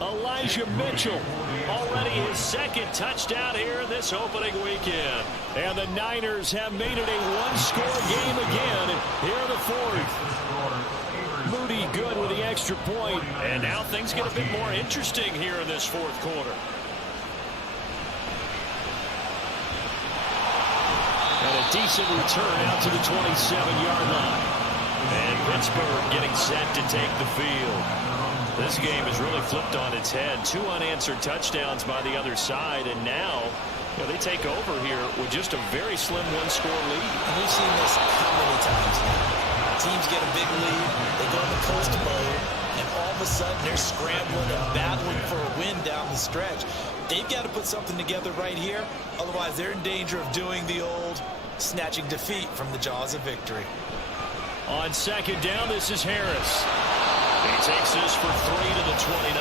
Elijah Mitchell. Already his second touchdown here in this opening weekend. And the Niners have made it a one-score game again here in the 4th. Moody good with the extra point. And now things get a bit more interesting here in this 4th quarter. And a decent return out to the 27-yard line. And Pittsburgh getting set to take the field. This game has really flipped on its head. 2 unanswered touchdowns by the other side, and now they take over here with just a very slim one-score lead. And we've seen this how many times now. Teams get a big lead, they go in the coast mode, and all of a sudden they're scrambling and battling for a win down the stretch. They've got to put something together right here, otherwise they're in danger of doing the old snatching defeat from the jaws of victory. On second down, this is Harris. He takes this for 3 to the 29.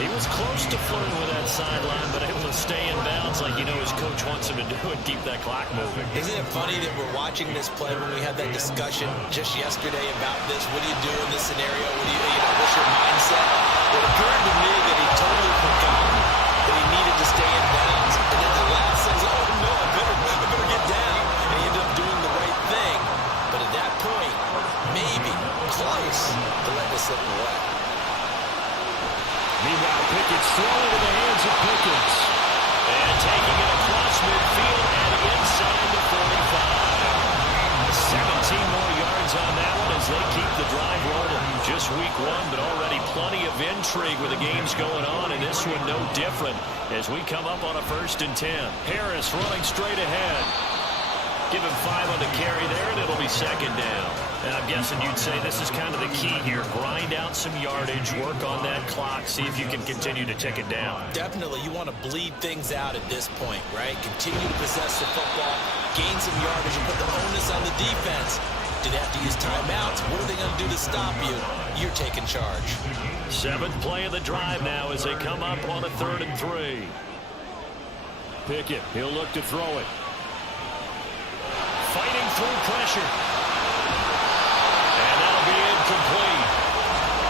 He was close to flirting with that sideline, but able to stay in bounds like his coach wants him to do and keep that clock moving. Isn't it funny that we're watching this play when we had that discussion just yesterday about this? What do you do in this scenario? What's your mindset? It occurred to me that he totally forgot Meanwhile, Pickett's thrown into the hands of Pickens. And taking it across midfield and inside the 45. 17 more yards on that one as they keep the drive rolling. Just week one, but already plenty of intrigue with the games going on, and this one no different as we come up on a 1st and 10. Harris running straight ahead. Give him 5 on the carry there, and it'll be 2nd down. And I'm guessing you'd say this is kind of the key here. Grind out some yardage, work on that clock, see if you can continue to tick it down. Definitely, you want to bleed things out at this point, right? Continue to possess the football, gain some yardage, and put the onus on the defense. Do they have to use timeouts? What are they going to do to stop you? You're taking charge. 7th play of the drive now as they come up on a 3rd and 3. Pickett, he'll look to throw it. Fighting through pressure. And that'll be incomplete.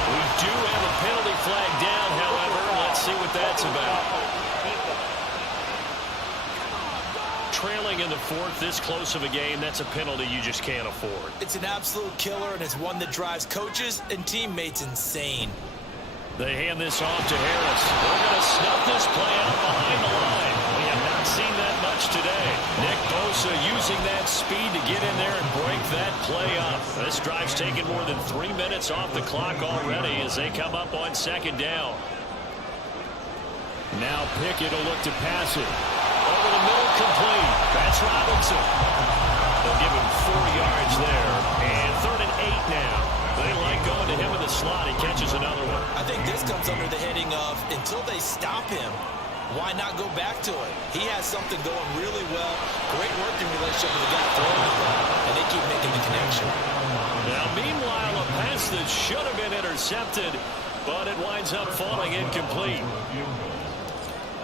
We do have a penalty flag down, however. Let's see what that's about. Trailing in the 4th, this close of a game, that's a penalty you just can't afford. It's an absolute killer, and it's one that drives coaches and teammates insane. They hand this off to Harris. They're going to snuff this play out behind the line. We have not seen that much today. Nick Bosa using that speed to get in there and break that play up. This drive's taken more than 3 minutes off the clock already as they come up on 2nd down. Now Pickett will look to pass it. Over the middle, complete. That's Robinson. They'll give him 4 yards there. And 3rd and 8 now. They like going to him in the slot. He catches another one. I think this comes under the heading of until they stop him, why not go back to it? He has something going really well. Great working relationship with the guy throwing the ball, and they keep making the connection. Now, meanwhile, a pass that should have been intercepted, but it winds up falling incomplete.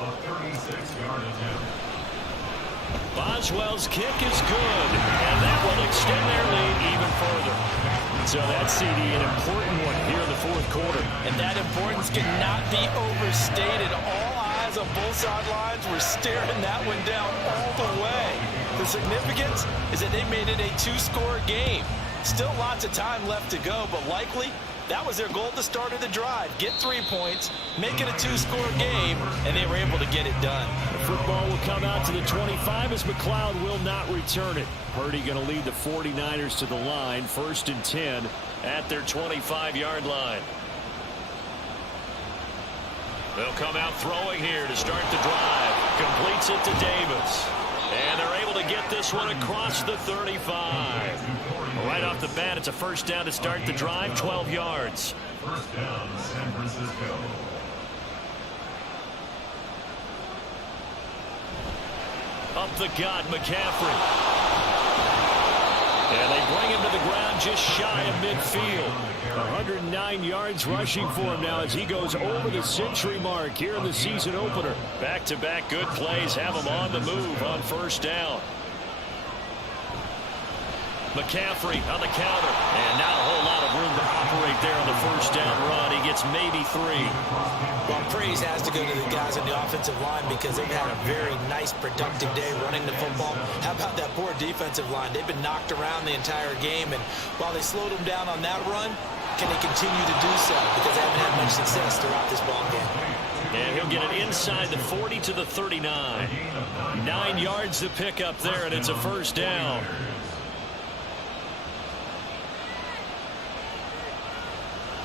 A 36-yard attempt. Boswell's kick is good, and that will extend their lead even further. So that CD, an important one here in the 4th quarter. And that importance cannot be overstated. All eyes on both sidelines were staring that one down all the way. The significance is that they made it a 2-score game. Still lots of time left to go, but likely that was their goal at the start of the drive. Get 3 points, make it a 2-score game, and they were able to get it done. The football will come out to the 25 as McLeod will not return it. Purdy going to lead the 49ers to the line, 1st and 10 at their 25-yard line. They'll come out throwing here to start the drive. Completes it to Davis. And they're able to get this one across the 35. Right off the bat, it's a 1st down to start the drive, 12 yards. 1st down, San Francisco. Up the gut, McCaffrey. And they bring him to the ground just shy of midfield. 109 yards rushing for him now as he goes over the century mark here in the season opener. Back-to-back good plays have him on the move on 1st down. McCaffrey on the counter. And not a whole lot of room to operate there on the 1st down run. He gets maybe 3. Well, praise has to go to the guys on the offensive line because they've had a very nice, productive day running the football. How about that poor defensive line? They've been knocked around the entire game, and while they slowed them down on that run, can they continue to do so? Because they haven't had much success throughout this ball game. And he'll get it inside the 40 to the 39. 9 yards to pick up there, and it's a 1st down.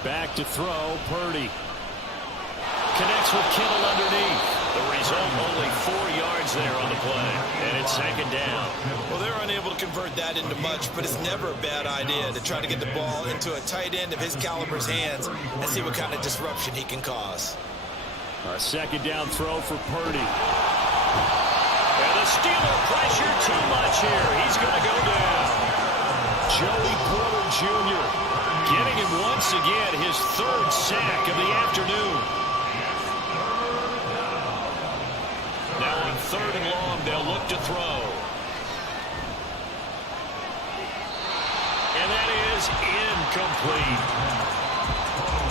Back to throw, Purdy. Connects with Kittle underneath. The result, only 4 yards there on the play. And it's 2nd down. Well, they're unable to convert that into much, but it's never a bad idea to try to get the ball into a tight end of his caliber's hands and see what kind of disruption he can cause. A 2nd down throw for Purdy. And the Steeler pressure too much here. He's going to go down. Joey Porter Jr. getting him once again his 3rd sack of the afternoon. Now on 3rd and long, they'll look to throw. And that is incomplete.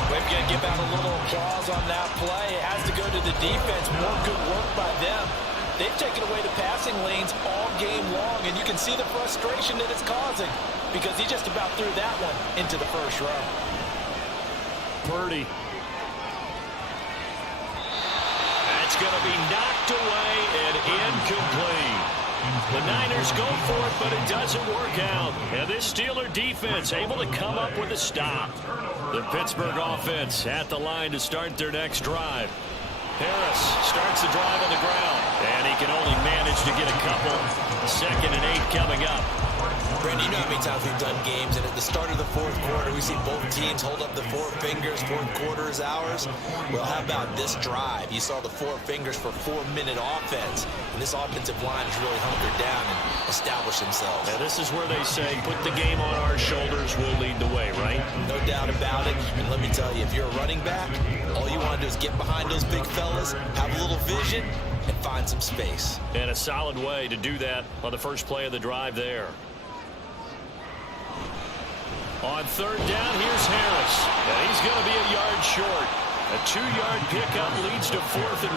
We've got to give out a little applause on that play. It has to go to the defense. More good work by them. They've taken away the passing lanes all game long, and you can see the frustration that it's causing because he just about threw that one into the 1st row. Purdy. It's going to be knocked away and incomplete. The Niners go for it, but it doesn't work out. And this Steeler defense able to come up with a stop. The Pittsburgh offense at the line to start their next drive. Harris starts the drive on the ground, and he can only manage to get a couple. 2nd and 8 coming up. Brandon, you know how many times we've done games, and at the start of the fourth quarter, we see both teams hold up the 4 fingers, fourth quarter is ours. Well, how about this drive? You saw the 4 fingers for 4-minute offense, and this offensive line has really hunkered down and established themselves. Now, this is where they say, put the game on our shoulders, we'll lead the way, right? No doubt about it, and let me tell you, if you're a running back, all you want to do is get behind those big fellas, have a little vision, and find some space. And a solid way to do that on the first play of the drive there. On 3rd down, here's Harris. And he's going to be a yard short. A 2-yard pickup leads to 4th and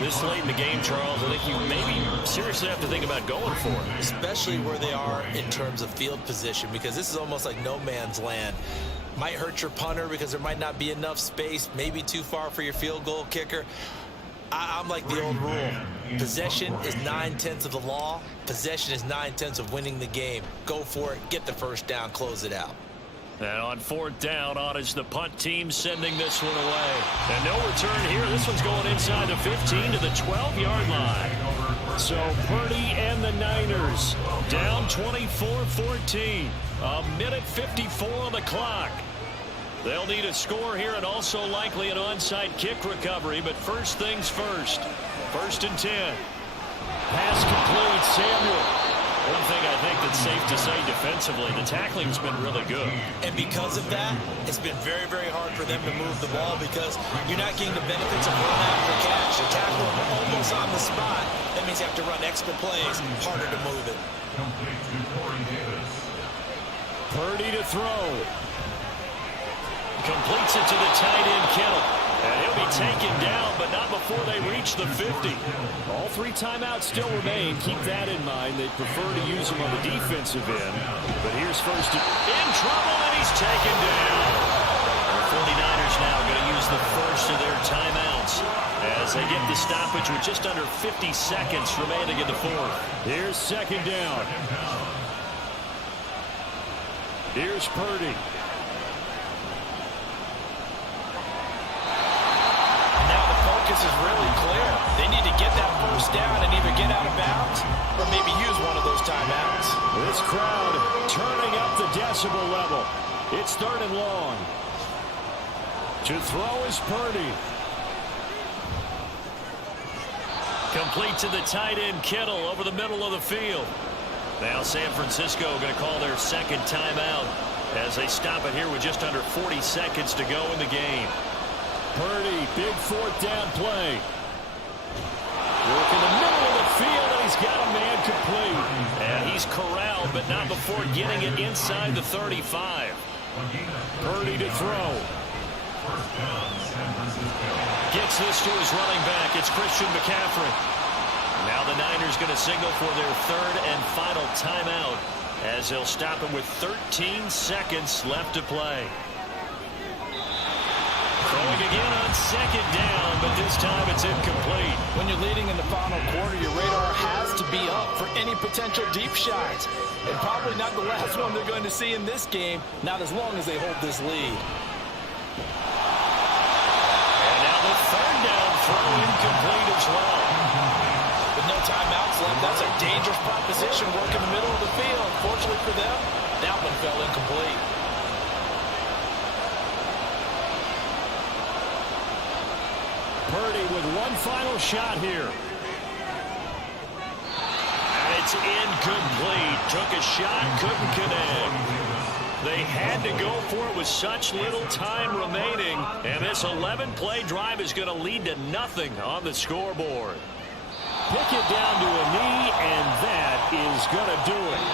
1. This late in the game, Charles, I think you maybe seriously have to think about going for it. Especially where they are in terms of field position, because this is almost like no man's land. Might hurt your punter because there might not be enough space, maybe too far for your field goal kicker. I'm like the old rule. Possession is 9/10 of the law. Possession is 9/10 of winning the game. Go for it. Get the first down. Close it out. And on 4th down, on is the punt team sending this one away. And no return here. This one's going inside the 15 to the 12-yard line. So Purdy and the Niners down 24-14. A minute 54 on the clock. They'll need a score here and also likely an onside kick recovery, but first things first. 1st and 10. Pass complete, Samuel. One thing I think that's safe to say defensively, the tackling's been really good. And because of that, it's been very, very hard for them to move the ball because you're not getting the benefits of run after catch. You tackle them almost on the spot. That means you have to run extra plays, harder to move it. Complete to Corey Davis. Purdy to throw. Completes it to the tight end, Kittle. And he'll be taken down, but not before they reach the 50. All 3 timeouts still remain. Keep that in mind. They prefer to use them on the defensive end. But here's first. In trouble, and he's taken down. The 49ers now going to use the first of their timeouts as they get the stoppage with just under 50 seconds remaining in the 4th. Here's 2nd down. Here's Purdy. Is really clear. They need to get that first down and either get out of bounds or maybe use one of those timeouts. This crowd turning up the decibel level. It's 3rd and long. To throw is Purdy. Complete to the tight end, Kittle, over the middle of the field. Now San Francisco going to call their 2nd timeout as they stop it here with just under 40 seconds to go in the game. Purdy, big 4th down play. Work in the middle of the field, and he's got a man complete. And he's corralled, but not before getting it inside the 35. Purdy to throw. Gets this to his running back. It's Christian McCaffrey. Now the Niners going to signal for their 3rd and final timeout as they'll stop him with 13 seconds left to play. Throwing again on 2nd down, but this time it's incomplete. When you're leading in the final quarter, your radar has to be up for any potential deep shots. And probably not the last one they're going to see in this game, not as long as they hold this lead. And now the 3rd down throw incomplete as well. With no timeouts left, that's a dangerous proposition. Work in the middle of the field. Fortunately for them, that one fell incomplete. Purdy with one final shot here. And it's incomplete. Took a shot, couldn't connect. They had to go for it with such little time remaining. And this 11-play drive is going to lead to nothing on the scoreboard. Pick it down to a knee, and that is going to do it.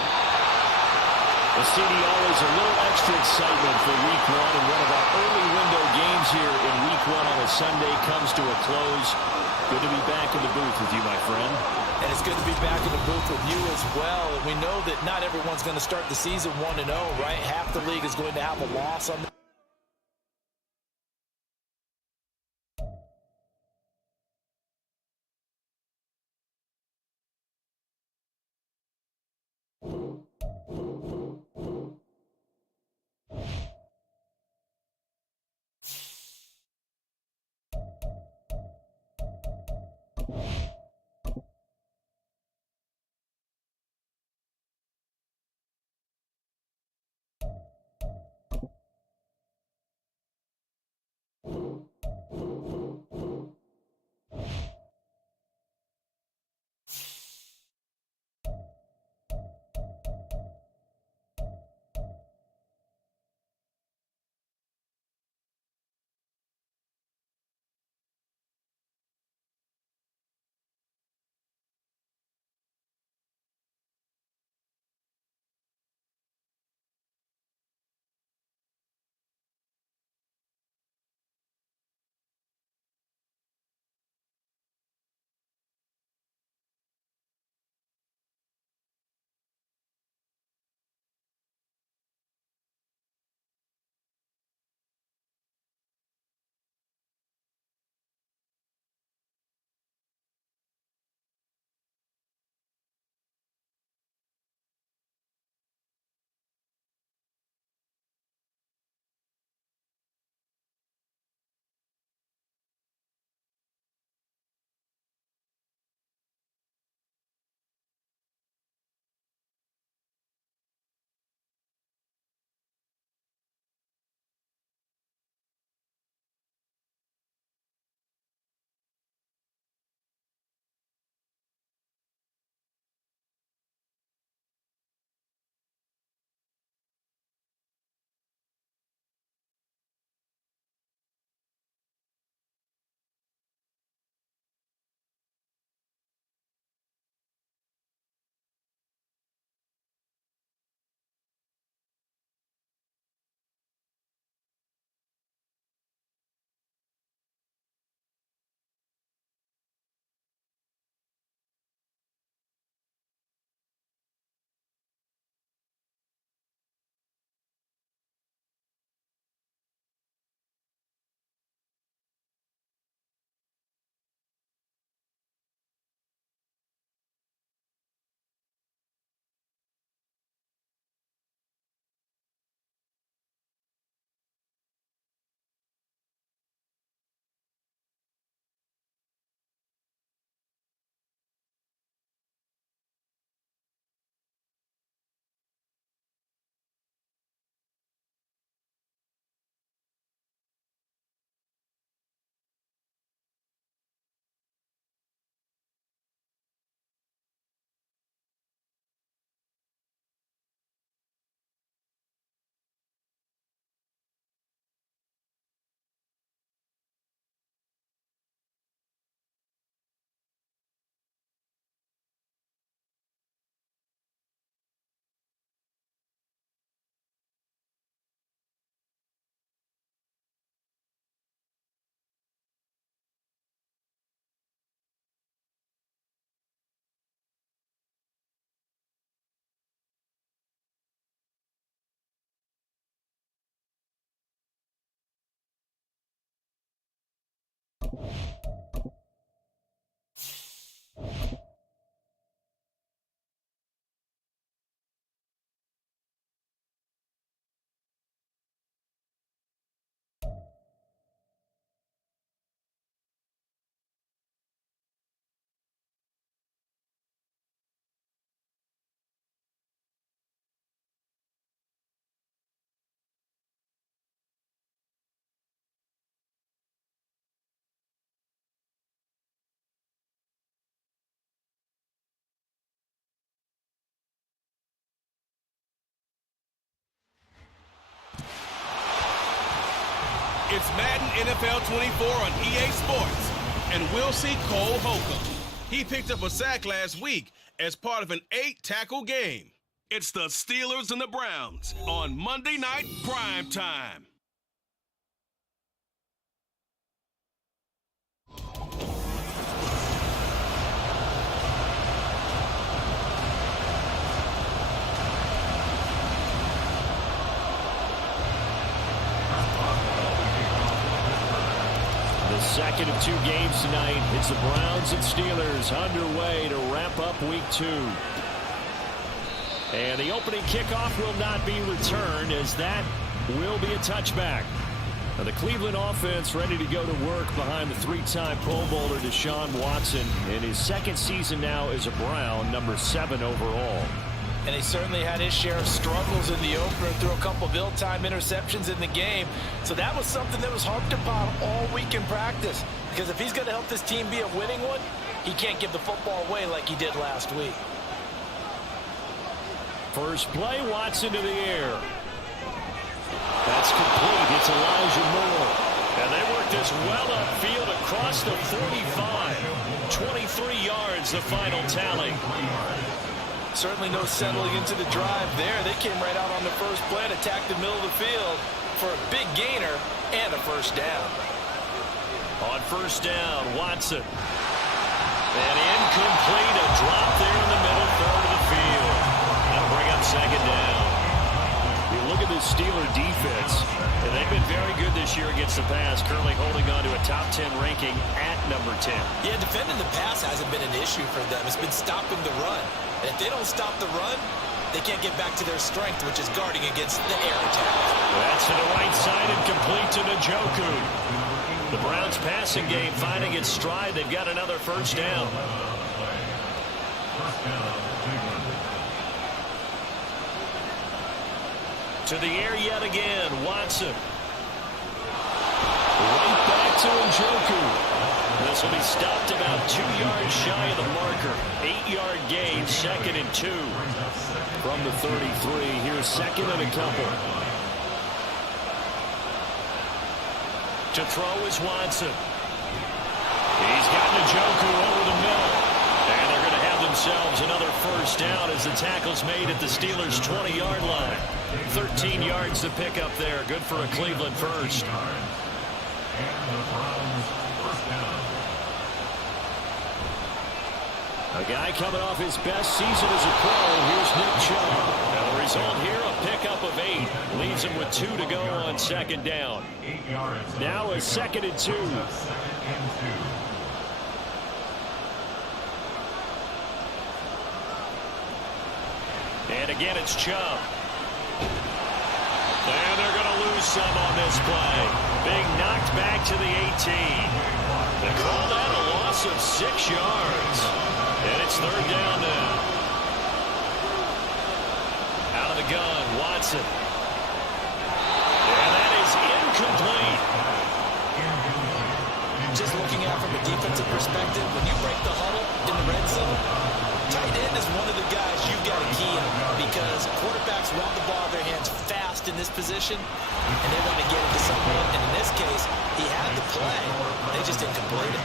The CD always a little extra excitement for Week 1, and one of our early window games here in Week 1 on a Sunday comes to a close. Good to be back in the booth with you, my friend. And it's good to be back in the booth with you as well. And we know that not everyone's going to start the season 1-0, right? Half the league is going to have a loss on the It's Madden NFL 24 on EA Sports, and we'll see Cole Holcomb. He picked up a sack last week as part of an 8-tackle game. It's the Steelers and the Browns on Monday Night Prime Time. The second of 2 games tonight. It's the Browns and Steelers underway to wrap up week 2. And the opening kickoff will not be returned, as that will be a touchback. Now the Cleveland offense ready to go to work behind the three-time Pro Bowler Deshaun Watson in his second season now as a Brown, number 7 overall. And he certainly had his share of struggles in the opener, threw a couple of ill-timed interceptions in the game. So that was something that was harped upon all week in practice. Because if he's going to help this team be a winning one, he can't give the football away like he did last week. First play, Watson to the air. That's complete. It's Elijah Moore. And they work this well upfield across the 45. 23 yards, the final tally. Certainly no settling into the drive there. They came right out on the first play and attacked the middle of the field for a big gainer and a first down. On first down, Watson. And incomplete, a drop there in the middle third of the field. That'll bring up second down. You look at the Steeler defense, and they've been very good this year against the pass, currently holding on to a top 10 ranking at number 10. Yeah, defending the pass hasn't been an issue for them. It's been stopping the run. And if they don't stop the run, they can't get back to their strength, which is guarding against the air attack. That's to the right side and complete to Njoku. The Browns passing game finding its stride. They've got another first down. To the air yet again, Watson. Right back to Njoku. This will be stopped about 2 yards shy of the marker. 8-yard gain, 2nd and 2. From the 33, here's 2nd and a couple. To throw is Watson. He's got Njoku over the middle. And they're going to have themselves another first down as the tackle's made at the Steelers' 20-yard line. 13 yards to pick up there. Good for a Cleveland first. A guy coming off his best season as a pro. Here's Nick Chubb. And the result here, a pickup of 8. Leaves him with 2 to go on second down. Now a 2nd and 2. And again, it's Chubb. And they're going to lose some on this play. Being knocked back to the 18. They call that a loss of 6 yards. And it's third down now. Out of the gun, Watson. And that is incomplete. Just looking at it from a defensive perspective, when you break the huddle in the red zone, tight end is one of the guys you've got to key on because quarterbacks want the ball in their hands fast in this position, and they want to get it to someone. And in this case, he had the play. They just didn't complete it.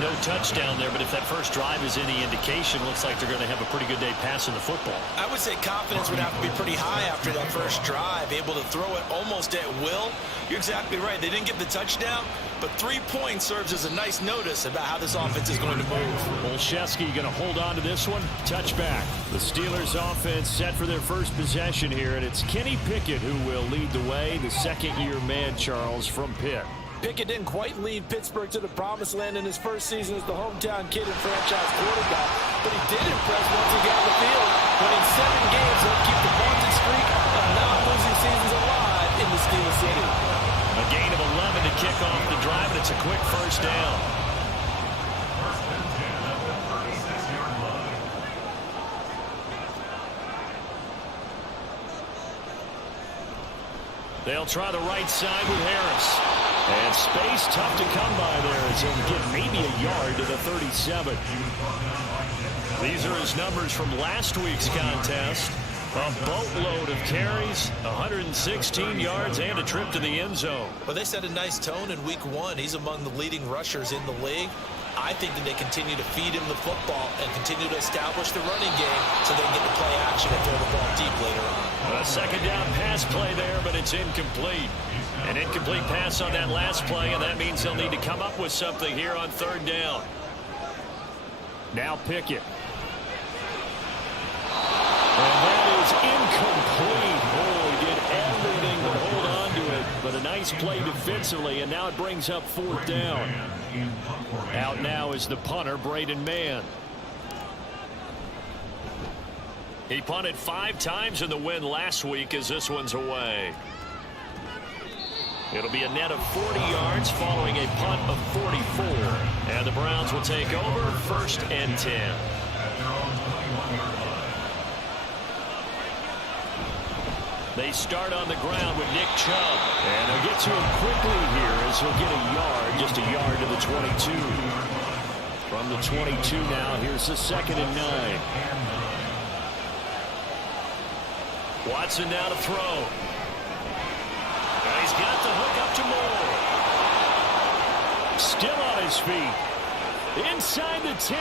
No touchdown there, but if that first drive is any indication, looks like they're going to have a pretty good day passing the football. I would say confidence would have to be pretty high after that first drive, able to throw it almost at will. You're exactly right. They didn't get the touchdown, but 3 points serves as a nice notice about how this offense is going to move. Olszewski going to hold on to this one. Touchback. The Steelers offense set for their first possession here, and it's Kenny Pickett who will lead the way, the second-year man, Charles, from Pitt. Pickett didn't quite lead Pittsburgh to the promised land in his first season as the hometown kid and franchise quarterback, but he did impress once he got on the field when in 7 games he'll keep the vaunted streak of non-losing seasons alive in the Steel City. A gain of 11 to kick off the drive, and it's a quick first down. They'll try the right side with Harris. And space tough to come by there as he'll get maybe a yard to the 37. These are his numbers from last week's contest. A boatload of carries, 116 yards, and a trip to the end zone. Well, they set a nice tone in week 1. He's among the leading rushers in the league. I think that they continue to feed him the football and continue to establish the running game so they can get to play action and throw the ball deep later on. A second down pass play there, but it's incomplete. An incomplete pass on that last play, and that means they'll need to come up with something here on third down. Now Pickett. And that is incomplete. Oh, he did everything but hold on to it. But a nice play defensively, and now it brings up fourth down. Out now is the punter, Braden Mann. He punted 5 times in the win last week as this one's away. It'll be a net of 40 yards following a punt of 44. And the Browns will take over 1st and 10. They start on the ground with Nick Chubb. And they'll get to him quickly here as he'll get a yard, just a yard to the 22. From the 22 now, here's the 2nd and 9. Watson now to throw. And he's got the hook up to Moore. Still on his feet. Inside the 10.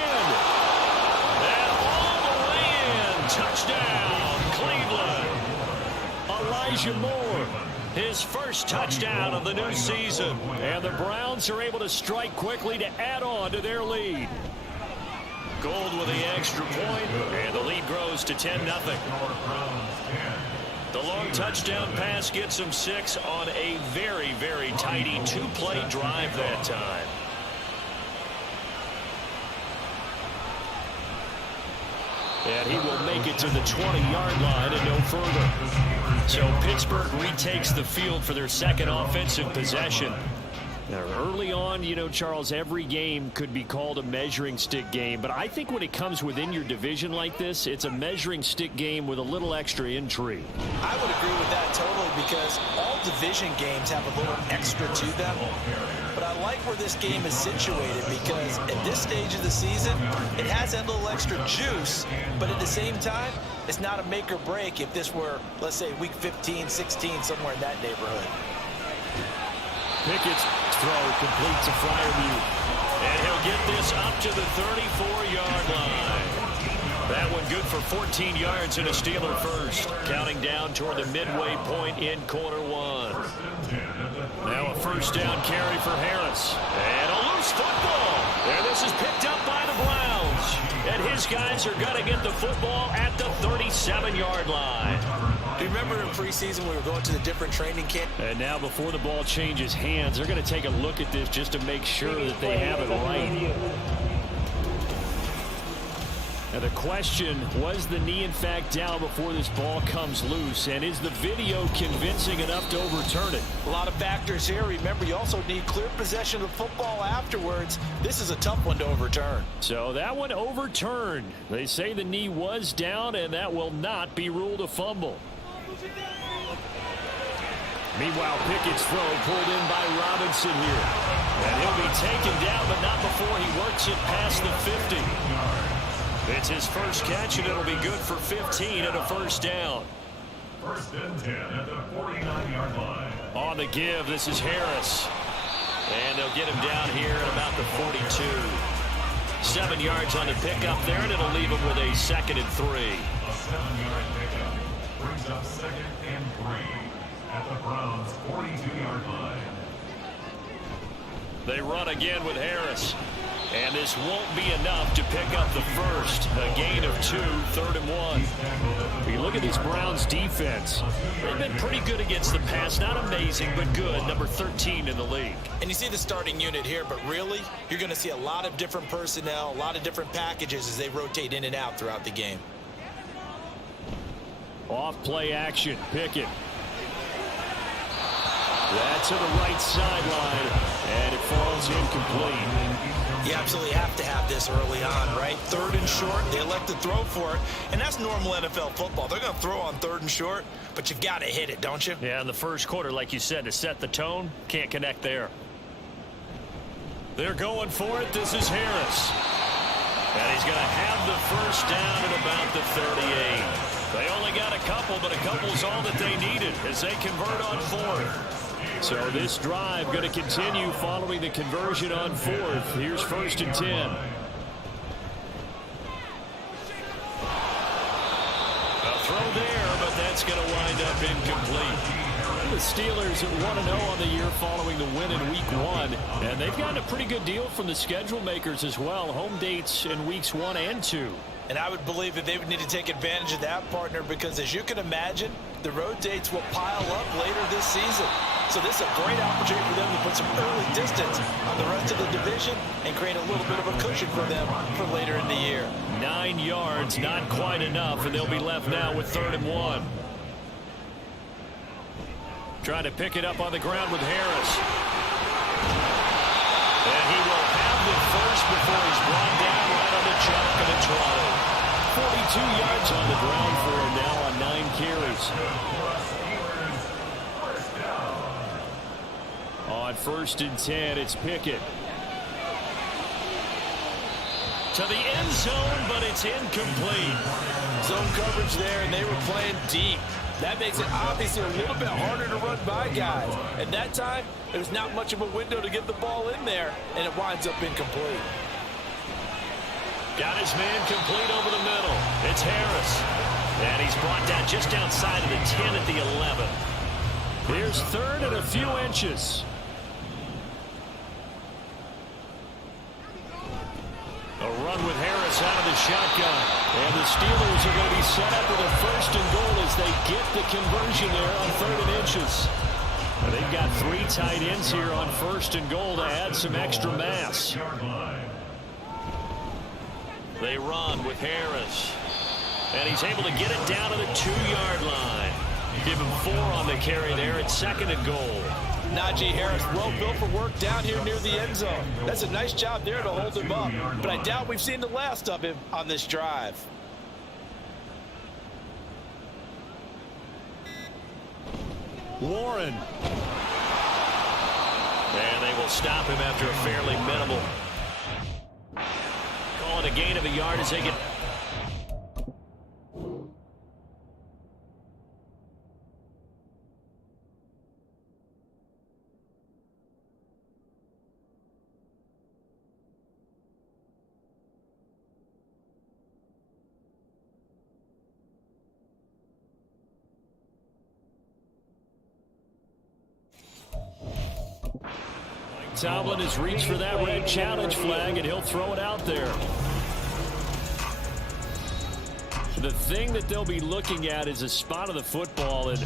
And all the way in. Touchdown, Cleveland. Elijah Moore, his first touchdown of the new season. And the Browns are able to strike quickly to add on to their lead. Gould with the extra point, and the lead grows to 10-0. The long touchdown pass gets them 6 on a very, very tidy 2-play drive that time. And he will make it to the 20-yard line and no further. So Pittsburgh retakes the field for their 2nd offensive possession. Now, early on, you know, Charles, every game could be called a measuring stick game. But I think when it comes within your division like this, it's a measuring stick game with a little extra intrigue. I would agree with that totally because all division games have a little extra to them. But I like where this game is situated because at this stage of the season, it has that little extra juice. But at the same time, it's not a make or break if this were, let's say, week 15, 16, somewhere in that neighborhood. Pickett's throw complete to Freiermuth. And he'll get this up to the 34-yard line. That one good for 14 yards and a Steeler first. Counting down toward the midway point in quarter 1. Now a first down carry for Harris. And a loose football. And this is picked up by the Browns. And his guys are going to get the football at the 37-yard line. Do you remember in preseason we were going to the different training camp? And now before the ball changes hands, they're going to take a look at this just to make sure that they have it right. Now the question, was the knee in fact down before this ball comes loose? And is the video convincing enough to overturn it? A lot of factors here. Remember, you also need clear possession of the football afterwards. This is a tough one to overturn. So that one overturned. They say the knee was down, and that will not be ruled a fumble. Meanwhile, Pickett's throw pulled in by Robinson here. And he'll be taken down, but not before he works it past the 50. It's his first catch, and it'll be good for 15 and a first down. 1st and 10 at the 49-yard line. On the give, this is Harris. And they'll get him down here at about the 42. 7 yards on the pickup there, and it'll leave him with a 2nd and 3. A 7-yard pickup brings up 2nd and 3 at the Browns' 42-yard line. They run again with Harris. And this won't be enough to pick up the first. A gain of 2, 3rd and 1. When you look at these Browns defense, They've been pretty good against the pass. Not amazing, but good. Number 13 in the league. And you see the starting unit here, but really, you're going to see a lot of different personnel, a lot of different packages as they rotate in and out throughout the game. off play action, Pickett. That's to the right sideline, and it falls incomplete. You absolutely have to have this early on, right? 3rd and short, they elect to throw for it, and that's normal NFL football. They're going to throw on 3rd and short, but you've got to hit it, don't you? Yeah, in the first quarter, like you said, to set the tone, can't connect there. They're going for it. This is Harris. And he's going to have the first down at about the 38. They only got a couple, but a couple's all that they needed as they convert on 4th. So this drive going to continue following the conversion on 4th. Here's 1st and 10. A throw there, but that's going to wind up incomplete. The Steelers at 1-0 on the year following the win in Week 1. And they've gotten a pretty good deal from the schedule makers as well. Home dates in Weeks 1 and 2. And I would believe that they would need to take advantage of that, partner, because as you can imagine, the road dates will pile up later this season. So this is a great opportunity for them to put some early distance on the rest of the division and create a little bit of a cushion for them for later in the year. 9 yards, not quite enough, and they'll be left now with 3rd and 1. Trying to pick it up on the ground with Harris. And he will have the first before he's brought down right on the jump and a trolley. 42 yards on the ground for him now on 9 carries. On 1st and 10, it's Pickett. To the end zone, but it's incomplete. Zone coverage there, and they were playing deep. That makes it obviously a little bit harder to run by guys. At that time, there's not much of a window to get the ball in there, and it winds up incomplete. Got his man complete over the middle. It's Harris. And he's brought down just outside of the 10 at the 11. Here's 3rd and a few inches. A run with Harris out of the shotgun. And the Steelers are going to be set up with a 1st and goal as they get the conversion there on 3rd and inches. And they've got 3 tight ends here on 1st and goal to add some extra mass. They run with Harris. And he's able to get it down to the 2-yard line. Give him 4 on the carry there at 2nd and goal. Najee Harris, well built for work down here near the end zone. That's a nice job there to hold him up. But I doubt we've seen the last of him on this drive. Warren. And they will stop him after a fairly minimal. Call it a gain of a yard as they get... Tomlin has reached for that red challenge flag, and he'll throw it out there. The thing that they'll be looking at is a spot of the football, and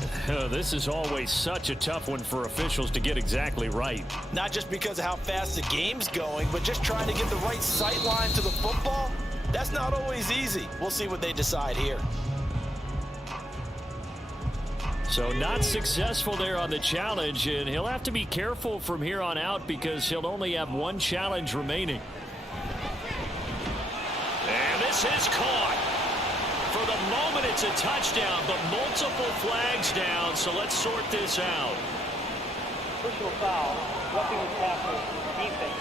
this is always such a tough one for officials to get exactly right. Not just because of how fast the game's going, but just trying to get the right sight line to the football. That's not always easy. We'll see what they decide here. So not successful there on the challenge, and he'll have to be careful from here on out because he'll only have 1 challenge remaining. And this is caught. For the moment, it's a touchdown, but multiple flags down, so let's sort this out. Personal foul, roughing the tackle, defense.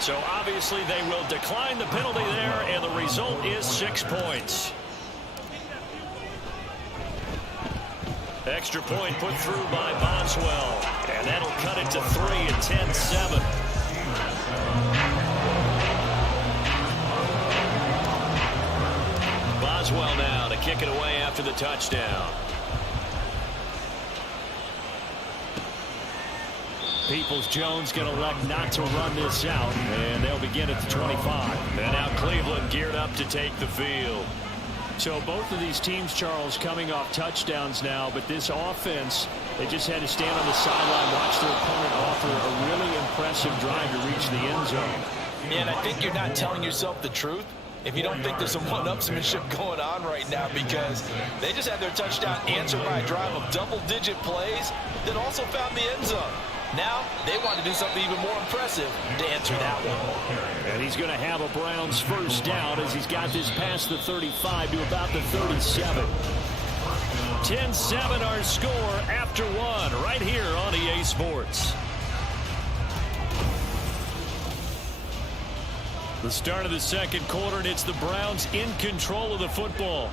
So obviously they will decline the penalty there, and the result is 6 points. Extra point put through by Boswell, and that'll cut it to 3 at 10-7. Boswell now to kick it away after the touchdown. Peoples-Jones going to elect not to run this out, and they'll begin at the 25. And now Cleveland geared up to take the field. So both of these teams, Charles, coming off touchdowns now, but this offense, they just had to stand on the sideline, watch their opponent offer a really impressive drive to reach the end zone. And I think you're not telling yourself the truth if you don't think there's some one-upsmanship going on right now, because they just had their touchdown answered by a drive of double-digit plays that also found the end zone. Now they want to do something even more impressive to answer that one. And he's going to have a Browns first down as he's got this past the 35 to about the 37. 10-7 our score after 1 right here on EA Sports. The start of the second quarter, and it's the Browns in control of the football.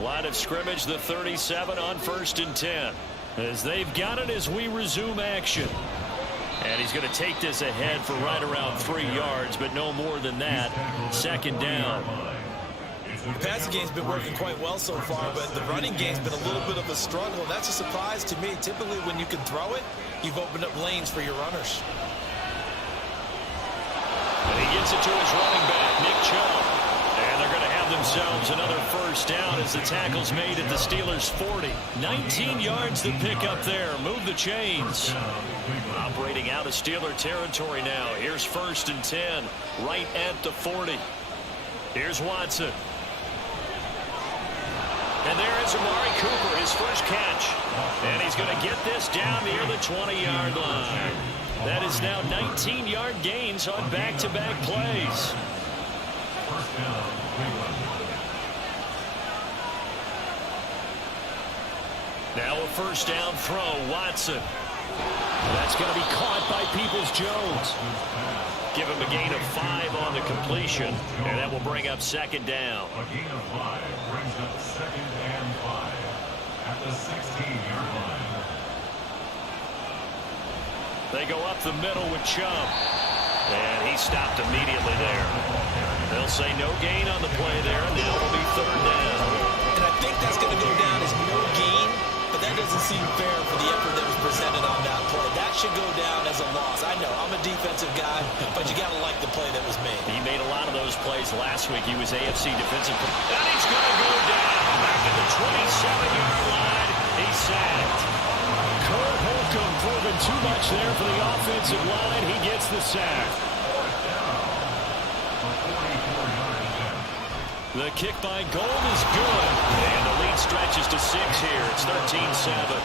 Line of scrimmage, the 37 on 1st and 10. As they've got it as we resume action. And he's going to take this ahead for right around 3 yards, but no more than that. 2nd down. The passing game's been working quite well so far, but the running game's been a little bit of a struggle. That's a surprise to me. Typically, when you can throw it, you've opened up lanes for your runners. And he gets it to his running back, Nick Chubb. And they're going to have themselves another first down as the tackle's made at the Steelers' 40. 19 yards to pick up there. Move the chains. Operating out of Steeler territory now. Here's 1st and 10, right at the 40. Here's Watson. And there is Amari Cooper, his first catch. And he's going to get this down near the 20-yard line. That is now 19-yard gains on back-to-back plays. First down, Cleveland. Now a first down throw, Watson. That's going to be caught by Peoples-Jones. Give him a gain of 5 on the completion, and that will bring up second down. A gain of 5 brings up second and 5 at the 16-yard line. They go up the middle with Chubb, and he stopped immediately there. They'll say no gain on the play there, and now it'll be third down. And I think that's going to go down as no gain, but that doesn't seem fair for the effort that was presented on that play. That should go down as a loss. I know, I'm a defensive guy, but you got to like the play that was made. He made a lot of those plays last week. He was AFC defensive. And he's going to go down back at the 27-yard line. He's sacked. Cole Holcomb proving too much there for the offensive line. He gets the sack. The kick by Gold is good. And the lead stretches to 6 here. It's 13-7.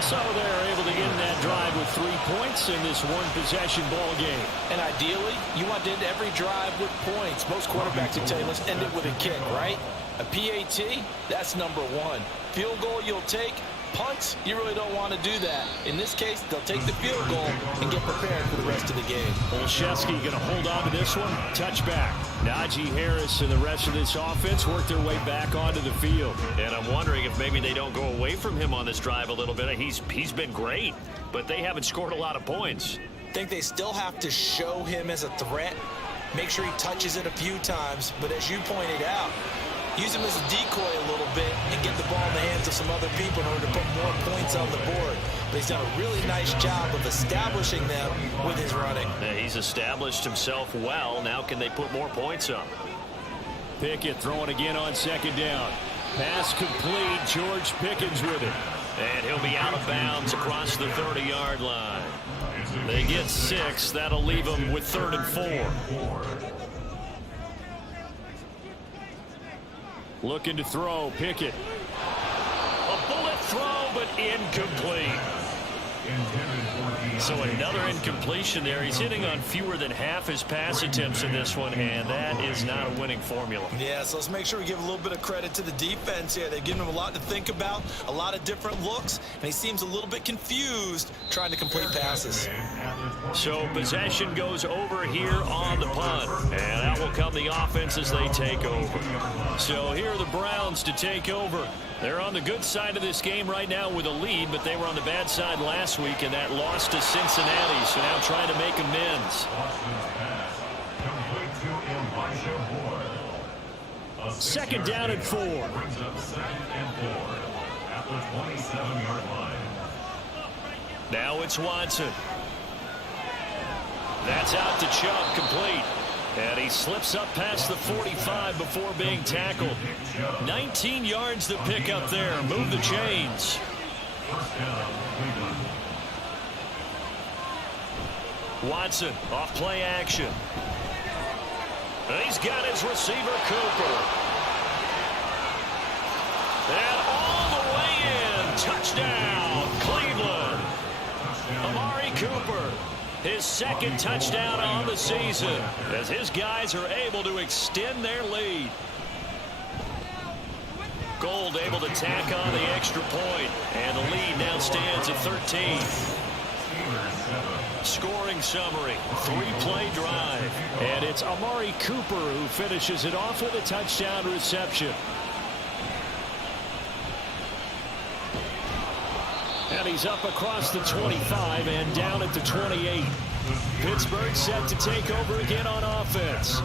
So they're able to end that drive with 3 points in this one-possession ball game. And ideally, you want to end every drive with points. Most quarterbacks will tell you, let's end it with a kick, right? A PAT, that's number 1. Field goal you'll take. Punts, you really don't want to do that. In this case, they'll take the field goal and get prepared for the rest of the game. Olszewski going to hold on to this one. Touchback. Najee Harris and the rest of this offense work their way back onto the field. And I'm wondering if maybe they don't go away from him on this drive a little bit. He's been great, but they haven't scored a lot of points. I think they still have to show him as a threat. Make sure he touches it a few times. But as you pointed out, use him as a decoy a little bit and get the ball in the hands of some other people in order to put more points on the board. But he's done a really nice job of establishing them with his running. Yeah, he's established himself well. Now can they put more points up? Pickett throwing again on second down. Pass complete. George Pickens with it. And he'll be out of bounds across the 30-yard line. They get 6. That'll leave them with 3rd and 4. Looking to throw, Pickett. A bullet throw, but incomplete. So another incompletion there. He's hitting on fewer than half his pass attempts in this one, and that is not a winning formula. Yeah, so let's make sure we give a little bit of credit to the defense here. They've given him a lot to think about, a lot of different looks, and he seems a little bit confused trying to complete passes. So possession goes over here on the punt, and out will come the offense as they take over. So here are the Browns to take over. They're on the good side of this game right now with a lead, but they were on the bad side last week in that loss to Cincinnati, so now trying to make amends. Second down and 4. Brings up second and 4 at the 27-yard line. Now it's Watson. That's out to Chubb, complete. And he slips up past the 45 before being tackled. 19 yards to pick up there. Move the chains. First down, Cleveland. Watson off play action. And he's got his receiver, Cooper. And all the way in. Touchdown, Cleveland. Amari Cooper. His second touchdown on the season as his guys are able to extend their lead. Gold able to tack on the extra point, and the lead now stands at 13. Scoring summary, 3-play drive. And it's Amari Cooper who finishes it off with a touchdown reception. And he's up across the 25 and down at the 28. Pittsburgh set to take over again on offense.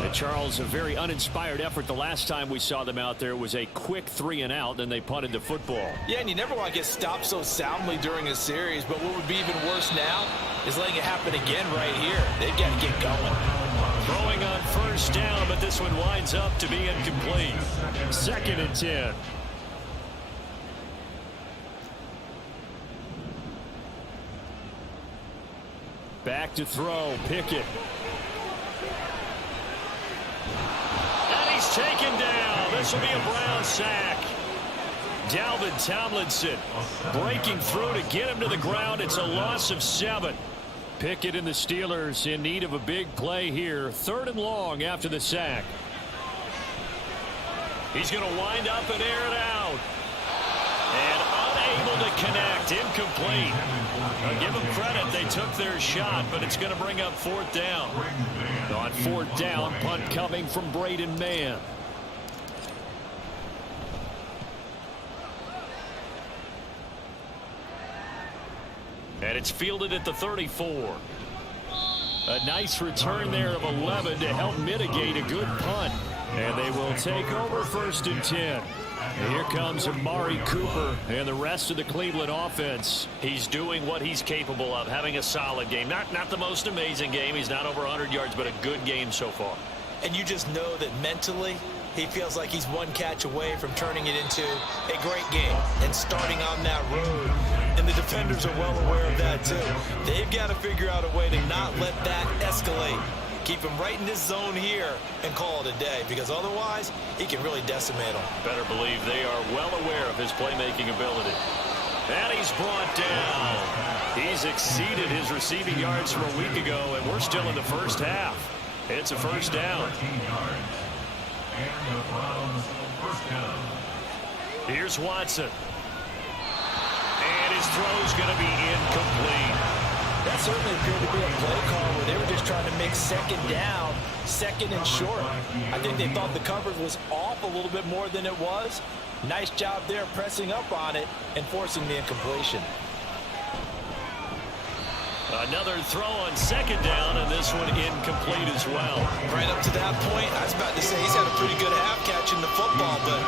And Charles, a very uninspired effort the last time we saw them out there was a quick 3-and-out, then they punted the football. Yeah, and you never want to get stopped so soundly during a series, but what would be even worse now is letting it happen again right here. They've got to get going. Throwing on first down, but this one winds up to be incomplete. 2nd and 10. Back to throw, Pickett. And he's taken down. This will be a Brown sack. Dalvin Tomlinson breaking through to get him to the ground. It's a loss of 7. Pickett and the Steelers in need of a big play here. 3rd and long after the sack. He's going to wind up and air it out. And unable to connect. Incomplete. I'll give them credit. They took their shot, but it's going to bring up 4th down. On 4th down, punt coming from Braden Mann. And it's fielded at the 34. A nice return there of 11 to help mitigate a good punt. And they will take over 1st and 10. And here comes Amari Cooper and the rest of the Cleveland offense. He's doing what he's capable of, having a solid game. Not the most amazing game. He's not over 100 yards, but a good game so far. And you just know that mentally he feels like he's one catch away from turning it into a great game and starting on that road. And the defenders are well aware of that too. They've got to figure out a way to not let that escalate. Keep him right in this zone here and call it a day, because otherwise he can really decimate them. Better believe they are well aware of his playmaking ability. And he's brought down. He's exceeded his receiving yards from a week ago, and we're still in the first half. It's a 1st down. And the Browns 1st down. Here's Watson. And his throw's going to be incomplete. That certainly appeared to be a play call where they were just trying to make 2nd down, 2nd and short. I think they thought the coverage was off a little bit more than it was. Nice job there pressing up on it and forcing the incompletion. Another throw on 2nd down, and this one incomplete as well. Right up to that point, I was about to say he's had a pretty good half catching the football, but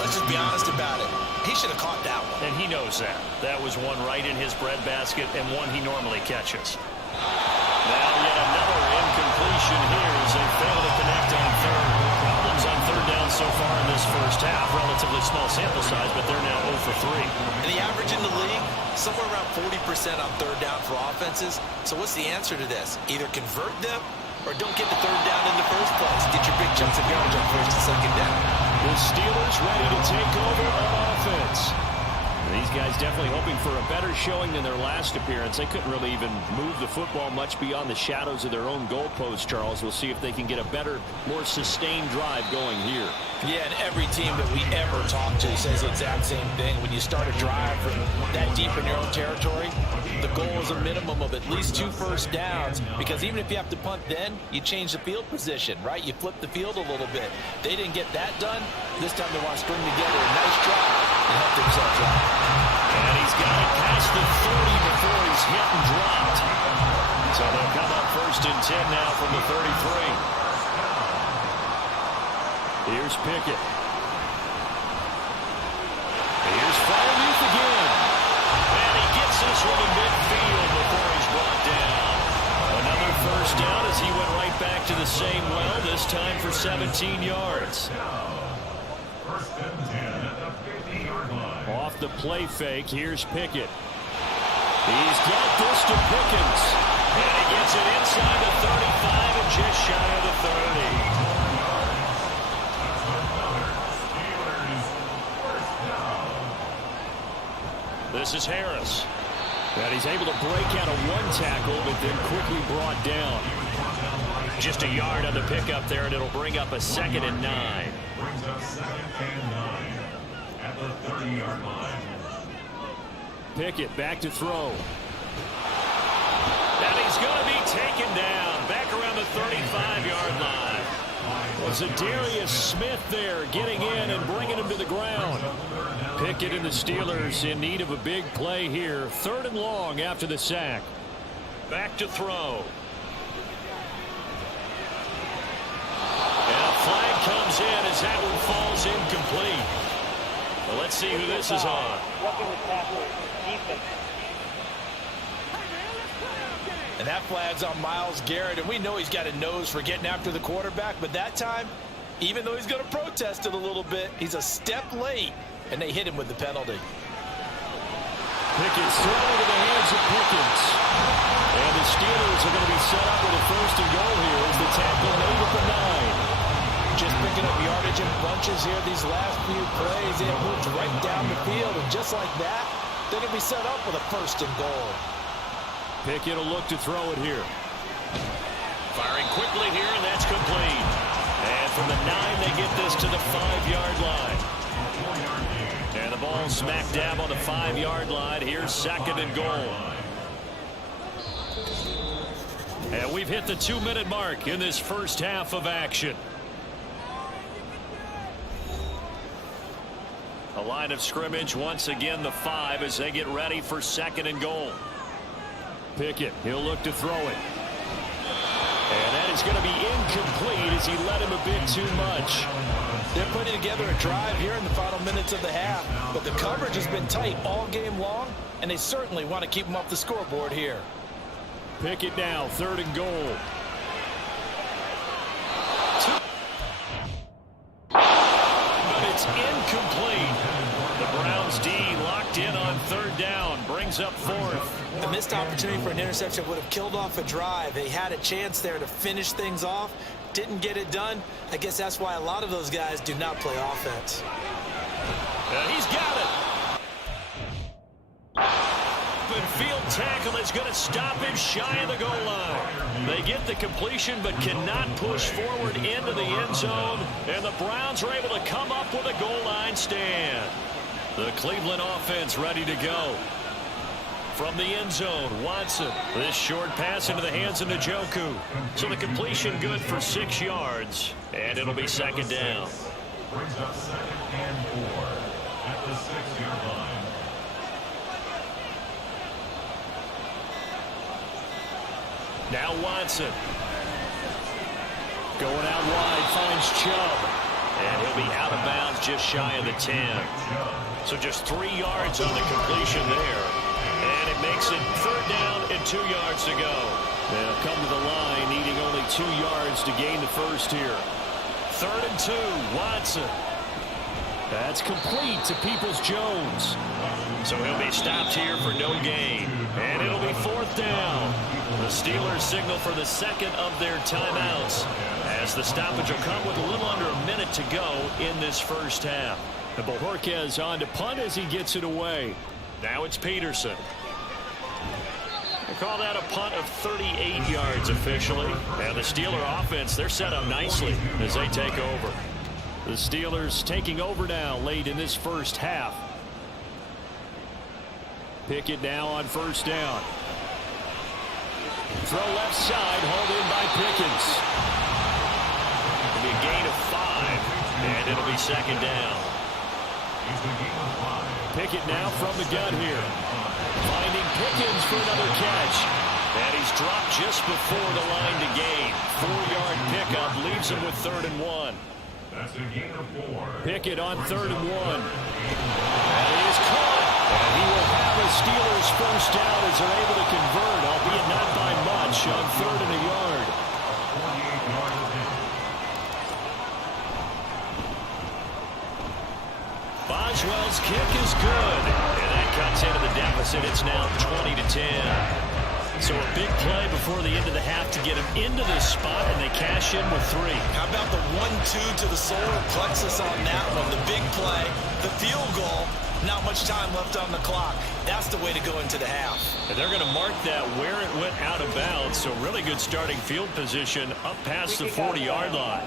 let's just be honest about it. He should have caught that one. And he knows that. That was one right in his breadbasket and one he normally catches. Now yet another incompletion here as they fail to connect on 3rd. Problems on 3rd down so far in this first half. Relatively small sample size, but they're now 0 for 3. And the average in the league, somewhere around 40% on 3rd down for offenses. So what's the answer to this? Either convert them or don't get the 3rd down in the first place. Get your big chunks of yards on 1st and 2nd down. The Steelers ready to take over on offense. These guys definitely hoping for a better showing than their last appearance. They couldn't really even move the football much beyond the shadows of their own goalpost, Charles. We'll see if they can get a better, more sustained drive going here. Yeah, and every team that we ever talk to says the exact same thing. When you start a drive from that deep in your own territory, the goal is a minimum of at least 2 first downs, because even if you have to punt then, you change the field position, right? You flip the field a little bit. They didn't get that done. This time they want to string together a nice drive and help themselves out. And he's got it past the 30 before he's hit and dropped. So they'll come up 1st and 10 now from the 33. Here's Pickett. Here's Freiermuth again. And he gets this one in midfield before he's brought down. Another 1st down as he went right back to the same well, this time for 17 yards. 1st and 10 at the 50-yard line. Off the play fake, here's Pickett. He's got this to Pickens. And he gets it inside the 35 and just shy of the 30. This is Harris. And he's able to break out of one tackle, but then quickly brought down. Just a yard on the pickup there, and it'll bring up a 2nd and 9. Brings up 2nd and 9 at the 30-yard line. Pickett back to throw. And he's going to be taken down back around the 35-yard line. Was Zadarius Smith there getting in and bringing him to the ground. Pickett and the Steelers in need of a big play here. 3rd and long after the sack. Back to throw. And a flag comes in as that one falls incomplete. Well, let's see who this is on. Roughing the tackle, defense. And that flag's on Myles Garrett, and we know he's got a nose for getting after the quarterback, but that time, even though he's going to protest it a little bit, he's a step late, and they hit him with the penalty. Pickens thrown into the hands of Pickens. And the Steelers are going to be set up with a 1st and goal here as the tackle made at the 9. Just picking up yardage in bunches here these last few plays. They have moved right down the field, and just like that, they're going to be set up with a 1st and goal. Pickett will look to throw it here. Firing quickly here, and that's complete. And from the 9, they get this to the 5-yard line. And the ball smack dab on the 5-yard line. Here's 2nd and goal. And we've hit the 2-minute mark in this first half of action. A line of scrimmage, once again the 5 as they get ready for 2nd and goal. Pickett, he'll look to throw it. And that is going to be incomplete as he led him a bit too much. They're putting together a drive here in the final minutes of the half, but the coverage has been tight all game long, and they certainly want to keep them off the scoreboard here. Pickett now, 3rd and goal. But it's incomplete. The Browns D locked in on 3rd down, brings up 4th. A missed opportunity for an interception would have killed off a drive. They had a chance there to finish things off, didn't get it done. I guess that's why a lot of those guys do not play offense. And he's got it. Field tackle is going to stop him shy of the goal line. They get the completion but cannot push forward into the end zone, and the Browns are able to come up with a goal line stand. The Cleveland offense ready to go. From the end zone, Watson. This short pass into the hands of Njoku. So the completion good for 6 yards, and it'll be 2nd down. Brings up 2nd and 4 at the 6-yard line. Now Watson. Going out wide, finds Chubb. And he'll be out of bounds just shy of the 10. So just 3 yards on the completion there. And it makes it 3rd down and 2 yards to go. They'll come to the line, needing only 2 yards to gain the 1st here. 3rd and 2, Watson. That's complete to Peoples-Jones. So he'll be stopped here for no gain. And it'll be 4th down. The Steelers signal for the 2nd of their timeouts, as the stoppage will come with a little under a minute to go in this first half. And Bojorquez on to punt as he gets it away. Now it's Peterson. They call that a punt of 38 yards officially. And the Steeler offense, they're set up nicely as they take over. The Steelers taking over now late in this first half. Pickett now on 1st down. Throw left side, hauled in by Pickens. It'll be a gain of 5, and it'll be 2nd down. Pickett now from the gun here. Finding Pickens for another catch. And he's dropped just before the line to gain. 4-yard pickup leaves him with 3rd and 1. That's a gain of 4. Pickett on 3rd and 1. And he is caught. And he will have a Steelers 1st down as they're able to convert, albeit not by much, on 3rd and a yard. Boswell's kick is good. And that cuts into the deficit. It's now 20-10. So a big play before the end of the half to get him into this spot, and they cash in with 3. How about the 1-2 to the solar plexus on that one? The big play, the field goal, not much time left on the clock. That's the way to go into the half. And they're going to mark that where it went out of bounds, so really good starting field position up past the 40-yard line.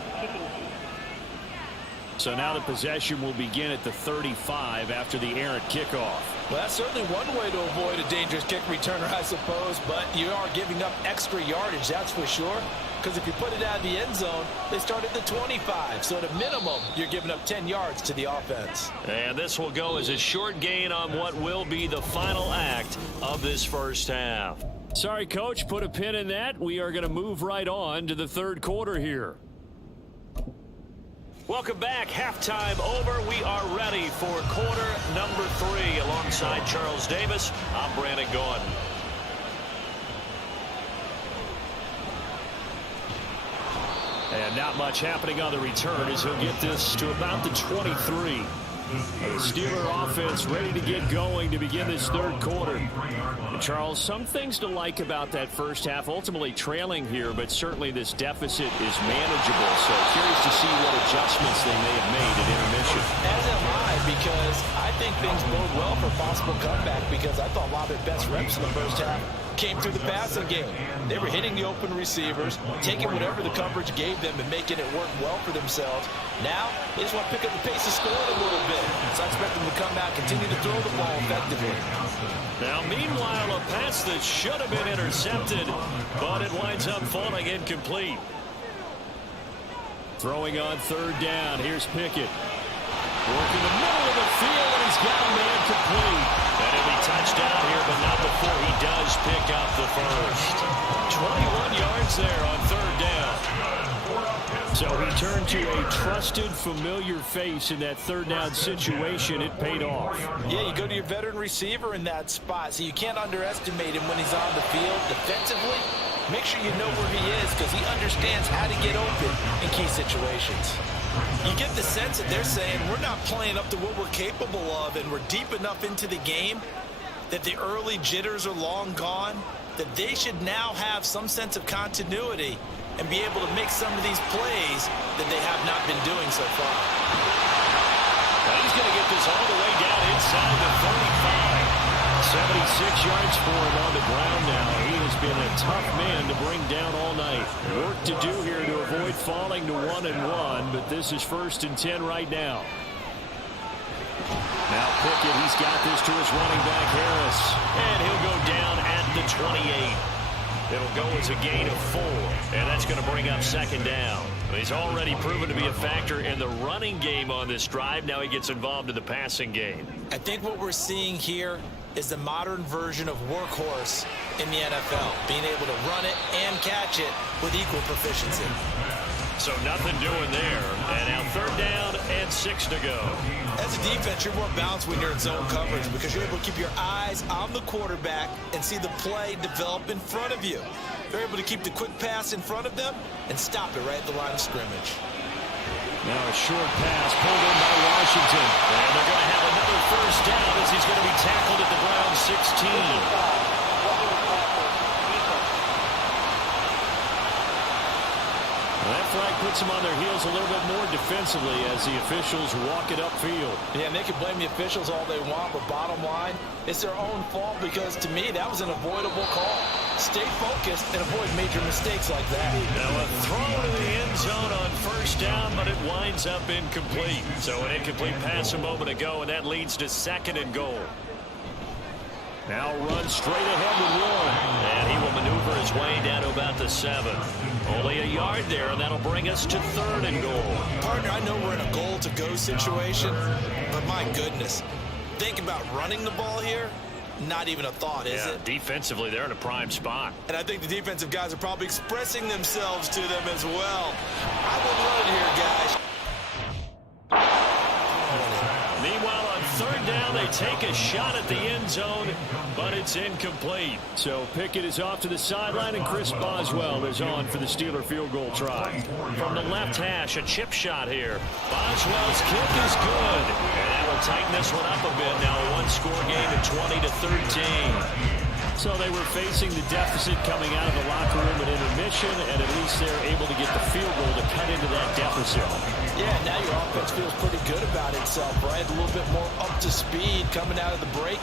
So now the possession will begin at the 35 after the errant kickoff. Well, that's certainly one way to avoid a dangerous kick returner, I suppose, but you are giving up extra yardage, that's for sure. Because if you put it out of the end zone, they start at the 25. So at a minimum, you're giving up 10 yards to the offense. And this will go as a short gain on what will be the final act of this first half. Sorry, Coach, put a pin in that. We are going to move right on to the 3rd quarter here. Welcome back. Halftime over. We are ready for quarter number 3. Alongside Charles Davis, I'm Brandon Gordon. And not much happening on the return as he'll get this to about the 23. The Steeler offense ready to get going to begin this third quarter. And Charles, some things to like about that first half. Ultimately trailing here, but certainly this deficit is manageable. So curious to see what adjustments they may have made at intermission. As am I, because I think things bode well for possible comeback, because I thought a lot of their best reps in the first half came through the passing game. They were hitting the open receivers, taking whatever the coverage gave them and making it work well for themselves. Now, they just want to pick up the pace of scoring a little bit. So I expect them to come out, continue to throw the ball effectively. Now, meanwhile, a pass that should have been intercepted, but it winds up falling incomplete. Throwing on third down, here's Pickett. Working the middle of the field, and he's got a man complete. And he'll be touchdown here, but not before he does pick up the first. 21 yards there on third down. So he turned to a trusted, familiar face in that third down situation. It paid off. Yeah, you go to your veteran receiver in that spot, so you can't underestimate him when he's on the field defensively. Make sure you know where he is, because he understands how to get open in key situations. You get the sense that they're saying we're not playing up to what we're capable of, and we're deep enough into the game that the early jitters are long gone, that they should now have some sense of continuity and be able to make some of these plays that they have not been doing so far. Well, he's going to get this all the way down inside the 35. 76 yards for him on the ground now. He has been a tough man to bring down all night. Work to do here to avoid falling to 1-1, but this is 1st and 10 right now. Now Pickett, he's got this to his running back, Harris. And he'll go down at the 28. It'll go as a gain of 4, and that's going to bring up second down. He's already proven to be a factor in the running game on this drive. Now he gets involved in the passing game. I think what we're seeing here is the modern version of workhorse in the NFL, being able to run it and catch it with equal proficiency. So nothing doing there. And now third down and 6 to go. As a defense, you're more balanced when you're in zone coverage, because you're able to keep your eyes on the quarterback and see the play develop in front of you. They're able to keep the quick pass in front of them and stop it right at the line of scrimmage. Now a short pass pulled in by Washington. And they're going to have another first down as he's going to be tackled at the Browns 16. That flag puts them on their heels a little bit more defensively as the officials walk it upfield. Yeah, and they can blame the officials all they want, but bottom line, it's their own fault, because to me, that was an avoidable call. Stay focused and avoid major mistakes like that. Now a throw to the end zone on first down, but it winds up incomplete. So an incomplete pass a moment ago, and that leads to 2nd and goal. Now run straight ahead with Warren. And he will maneuver his way down to about the 7. Only a yard there, and that'll bring us to 3rd and goal. Partner, I know we're in a goal-to-go situation, but my goodness, think about running the ball here. Not even a thought, is it? Defensively, they're in a prime spot. And I think the defensive guys are probably expressing themselves to them as well. I will run it here, guys. Meanwhile, on third down, they take a shot at the end zone, but it's incomplete. So Pickett is off to the sideline, and Chris Boswell is on for the Steeler field goal try. From the left hash, a chip shot here. Boswell's kick is good. And that will tighten this one up a bit. Now a one-score game at 20-13. So they were facing the deficit coming out of the locker room at intermission, and at least they're able to get the field goal to cut into that deficit. Yeah, now your offense feels pretty good about itself, right? A little bit more up to speed coming out of the break.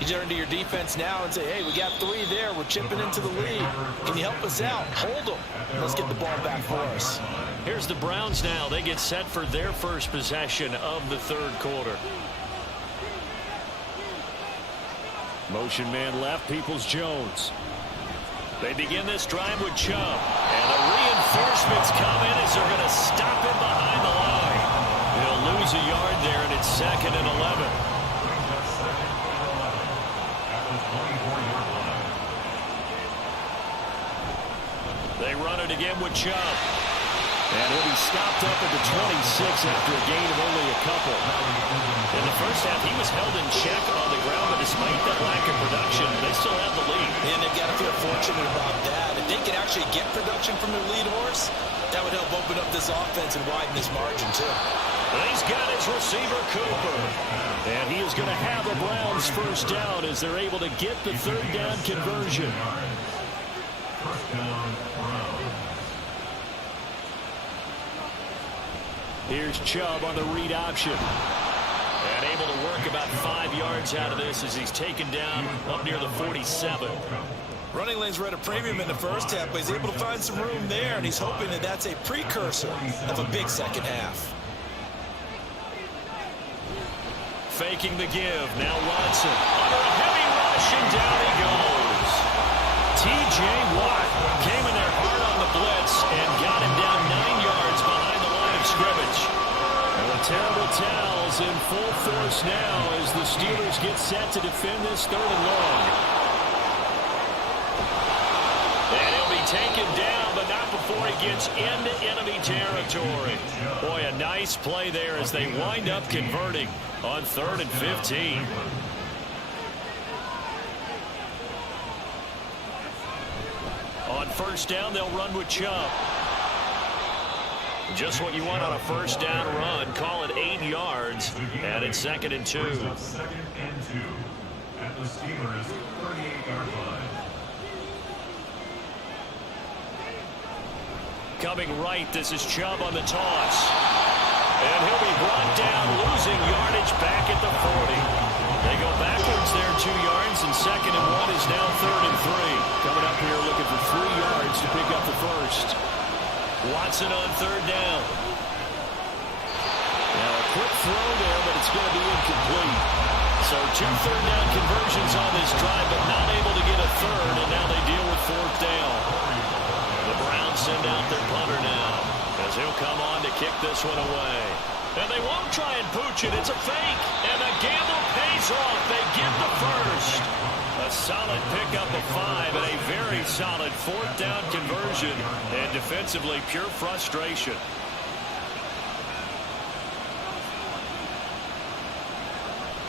You turn to your defense now and say, hey, we got 3 there. We're chipping into the lead. Can you help us out? Hold them. Let's get the ball back for us. Here's the Browns now. They get set for their first possession of the third quarter. Motion man left, Peoples-Jones. They begin this drive with Chubb. And the reinforcements come in as they're going to stop him behind the line. He'll lose a yard there, and it's 2nd and 11. They run it again with Chubb. And he'll be stopped up at the 26 after a gain of only a couple. In the first half, he was held in check on the ground, but despite that lack of production, they still have the lead. And they've got to feel fortunate about that. If they can actually get production from their lead horse, that would help open up this offense and widen this margin, too. And he's got his receiver, Cooper. And he is going to have the Browns first down as they're able to get the third down conversion. First down, Browns. Here's Chubb on the read option. And able to work about 5 yards out of this as he's taken down up near the 47. Running lanes were at a premium in the first half, but he's able to find some room there, and he's hoping that that's a precursor of a big second half. Faking the give. Now Watson under a heavy rush, and down he goes. T.J. Watt came in there hard on the blitz and got him down 9 yards behind the line of scrimmage. And the terrible towels in full force now as the Steelers get set to defend this 3rd and long. And he'll be taken down, but not before he gets into enemy territory. Boy, a nice play there as they wind up converting on 3rd and 15. On first down, they'll run with Chubb. Just what you want on a first down run. Call it 8 yards, and it's 2nd and 2. Second and 2 at the Steelers' 38-yard line. Coming right, this is Chubb on the toss. And he'll be brought down, losing yardage back at the 40. They go backwards there 2 yards, and 2nd and 1 is now 3rd and 3. Coming up here looking for 3 yards to pick up the first. Watson on 3rd down. Now a quick throw there, but it's going to be incomplete. So 2 third down conversions on this drive, but not able to get a third, and now they deal with 4th down. The Browns send out their punter now, as he'll come on to kick this one away. And they won't try and pooch it. It's a fake, and the gamble pays off. They get the first. A solid pickup of 5 and a very solid 4th down conversion, and defensively pure frustration.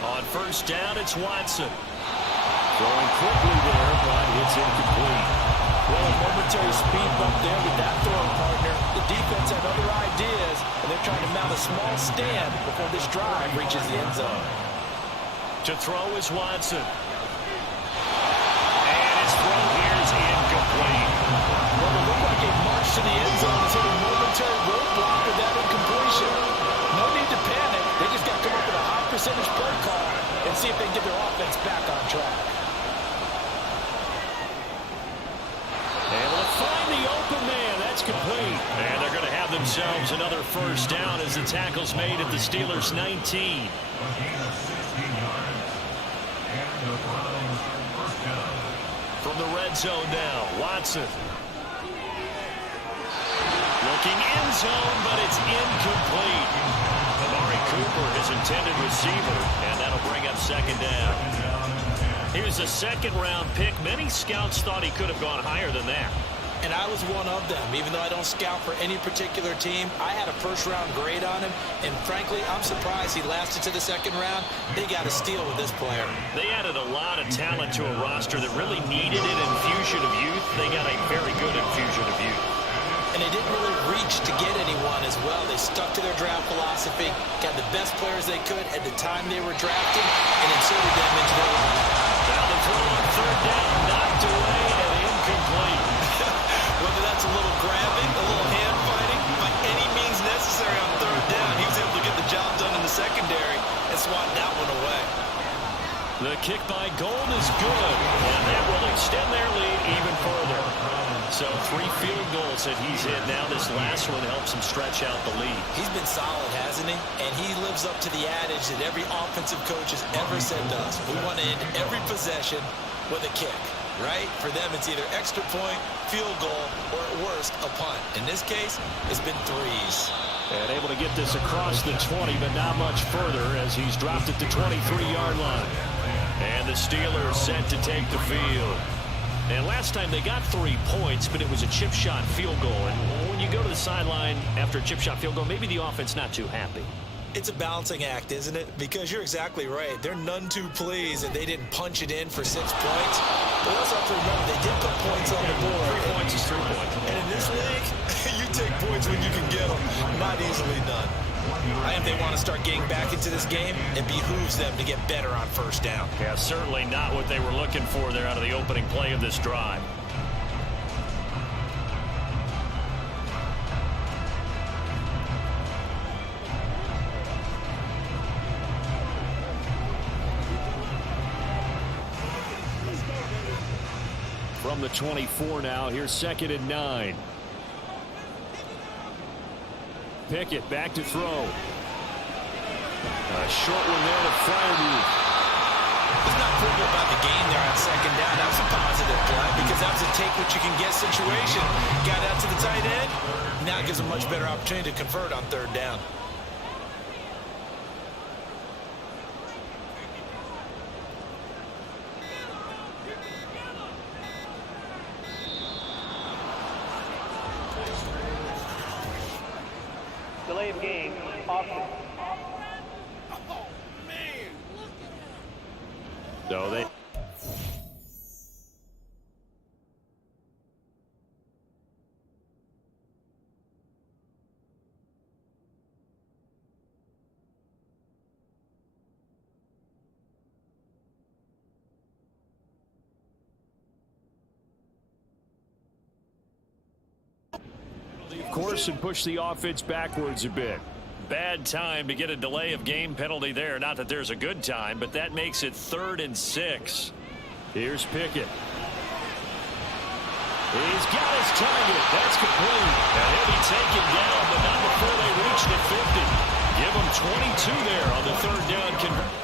On first down, it's Watson. Throwing quickly there, but it's incomplete. Well, a momentary speed bump there with that throwing partner. The defense had other ideas, and they're trying to mount a small stand before this drive reaches the end zone. To throw is Watson. And his throw here is incomplete. Well, it looked like a march to the end zone has hit a momentary roadblock with that incompletion. No need to panic. They just got to come up with a high percentage play call and see if they can get their offense back on track. Able to find the open man. That's complete. And they're going to have themselves another first down as the tackle's made at the Steelers' 19. A gain of 16 yards. And the Browns first down. From the red zone now, Watson. Looking end zone, but it's incomplete. Amari Cooper, his intended receiver, and that'll bring up 2nd down. Here's a 2nd-round pick. Many scouts thought he could have gone higher than that. And I was one of them. Even though I don't scout for any particular team, I had a first-round grade on him. And frankly, I'm surprised he lasted to the 2nd round. They got a steal with this player. They added a lot of talent to a roster that really needed an infusion of youth. They got a very good infusion of youth. And they didn't really reach to get anyone as well. They stuck to their draft philosophy, got the best players they could at the time they were drafted, and inserted them into their lineup. Now the throw on 3rd down, knocked away and incomplete. Whether that's a little grabbing, a little hand fighting, by any means necessary on 3rd down, he was able to get the job done in the secondary and swat that one away. The kick by Gold is good, and that will extend their lead even further. So 3 field goals that he's hit now. This last one helps him stretch out the lead. He's been solid, hasn't he? And he lives up to the adage that every offensive coach has ever said to us. We want to end every possession with a kick, right? For them, it's either extra point, field goal, or at worst, a punt. In this case, it's been 3s. And able to get this across the 20, but not much further as he's dropped at the 23-yard line. And the Steelers set to take the field. And last time they got 3 points, but it was a chip shot field goal. And when you go to the sideline after a chip shot field goal, maybe the offense not too happy. It's a balancing act, isn't it? Because you're exactly right. They're none too pleased that they didn't punch it in for 6 points. But also have to remember, they did put points on the board. 3 points is 3 points. And in this league, you take points when you can get them. Not easily done. If they want to start getting back into this game, it behooves them to get better on first down. Yeah, certainly not what they were looking for there out of the opening play of this drive. From the 24 now, here's 2nd and 9. Pickett back to throw. A short one there to Freiermuth. It's not critical about the game there on 2nd down. That was a positive play because that was a take what you can get situation. Got out to the tight end. Now it gives a much better opportunity to convert on 3rd down. Delay of game, offense. So they... Of course, and push the offense backwards a bit. Bad time to get a delay of game penalty there. Not that there's a good time, but that makes it 3rd and 6. Here's Pickett. He's got his target. That's complete. And he'll be taken down, but not before they reach the 50. Give him 22 there on the 3rd down conversion.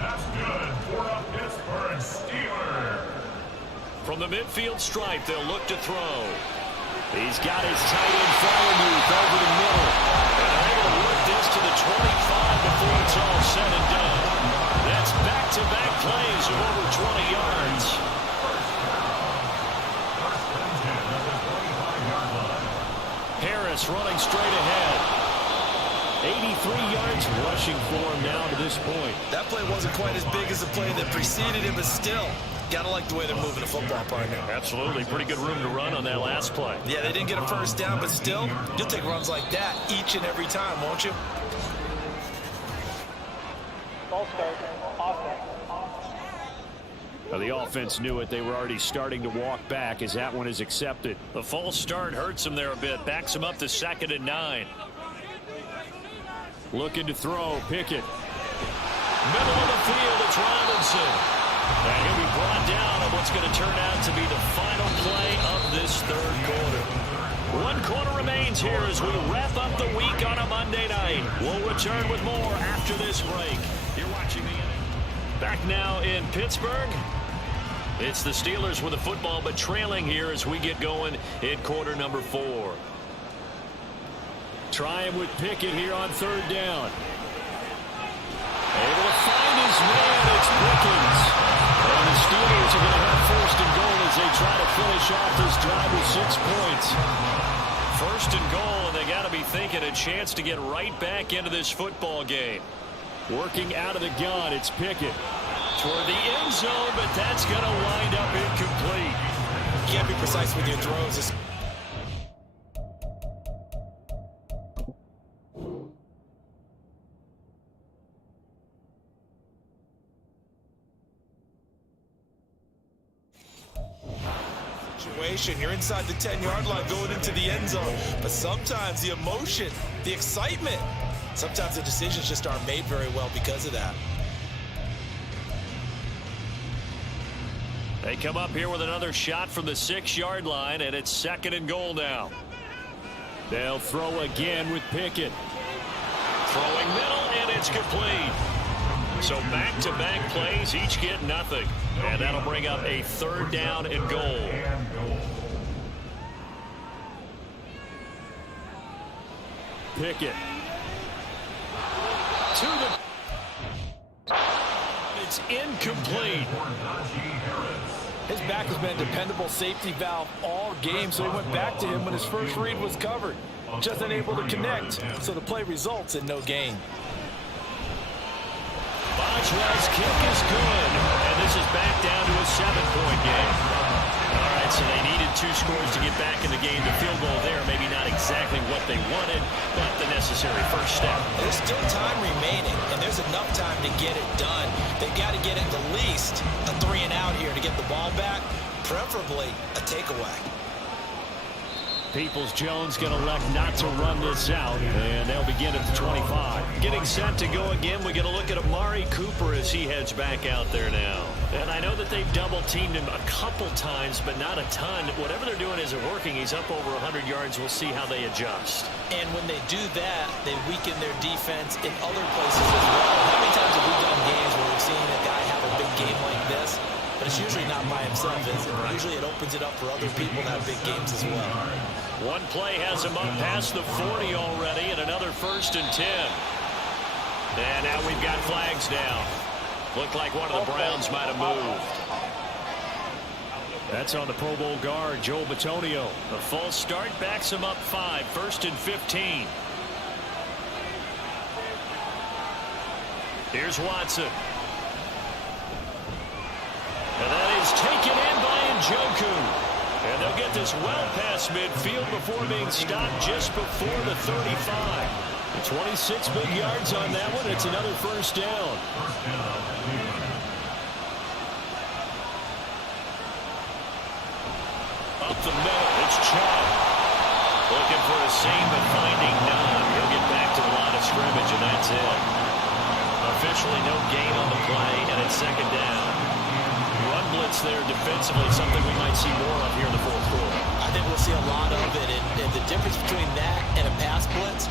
That's good for a Pittsburgh Steeler. From the midfield stripe, they'll look to throw. He's got his tight end Freiermuth over the middle. And they're able to work this to the 25 before it's all said and done. That's back-to-back plays of over 20 yards. Harris running straight ahead. 83 yards rushing for him now to this point. That play wasn't quite as big as the play that preceded it, but still, gotta like the way they're moving the football, partner. Absolutely. Pretty good room to run on that last play. Yeah, they didn't get a first down, but still, you'll take runs like that each and every time, won't you? Ball start, offense. Well, the offense knew it. They were already starting to walk back as that one is accepted. The false start hurts him there a bit. Backs him up to 2nd and 9. Looking to throw. Pickett. Middle of the field, it's Robinson. And he'll be brought down on what's going to turn out to be the final play of this 3rd quarter. 1 quarter remains here as we wrap up the week on a Monday night. We'll return with more after this break. You're watching the... Back now in Pittsburgh. It's the Steelers with the football, but trailing here as we get going in quarter number 4. Try him with Pickett here on 3rd down. Able to find his man. It's Pickens. And the Steelers are going to have 1st and goal as they try to finish off this drive with 6 points. 1st and goal, and they got to be thinking a chance to get right back into this football game. Working out of the gun, it's Pickett. Toward the end zone, but that's going to wind up incomplete. You can't be precise with your throws. You're inside the 10-yard line going into the end zone. But sometimes the emotion, the excitement, sometimes the decisions just aren't made very well because of that. They come up here with another shot from the 6-yard line, and it's 2nd and goal now. They'll throw again with Pickett. Throwing middle, and it's complete. So back-to-back plays, each get nothing. And that'll bring up a 3rd down and goal. Pickett. to the... It's incomplete. His back has been a dependable safety valve all game, so he went back to him when his first read was covered. Just unable to connect, so the play results in no gain. Boswell's kick is good, and this is back down to a 7-point game. All right, so they needed 2 scores to get back in the game. The field goal there, maybe not exactly what they wanted, but the necessary first step. There's still time remaining, and there's enough time to get it done. They've got to get at least a 3-and-out here to get the ball back, preferably a takeaway. Peoples-Jones going to elect not to run this out, and they'll begin at the 25. Getting set to go again, we get a look at Amari Cooper as he heads back out there now. And I know that they've double-teamed him a couple times, but not a ton. Whatever they're doing isn't working. He's up over 100 yards. We'll see how they adjust. And when they do that, they weaken their defense in other places as well. How many times have we done games where we've seen a guy have a big game like this? But it's usually not by himself, is it? Usually it opens it up for other people to have big games as well. One play has him up past the 40 already, and another 1st and 10. And now we've got flags down. Looked like one of the Browns might have moved. That's on the Pro Bowl guard, Joe Bitonio. The false start backs him up 5, 1st and 15. Here's Watson. And that is taken in by Njoku. And they'll get this well past midfield before being stopped just before the 35. 26 big yards on that one. It's another first down. Up the middle, it's Chubb. Looking for a seam, but finding none. He'll get back to the line of scrimmage, and that's it. Officially no gain on the play, and it's 2nd down. Run blitz there defensively, something we might see more of here in the 4th quarter. I think we'll see a lot of it, and the difference between that and a pass blitz,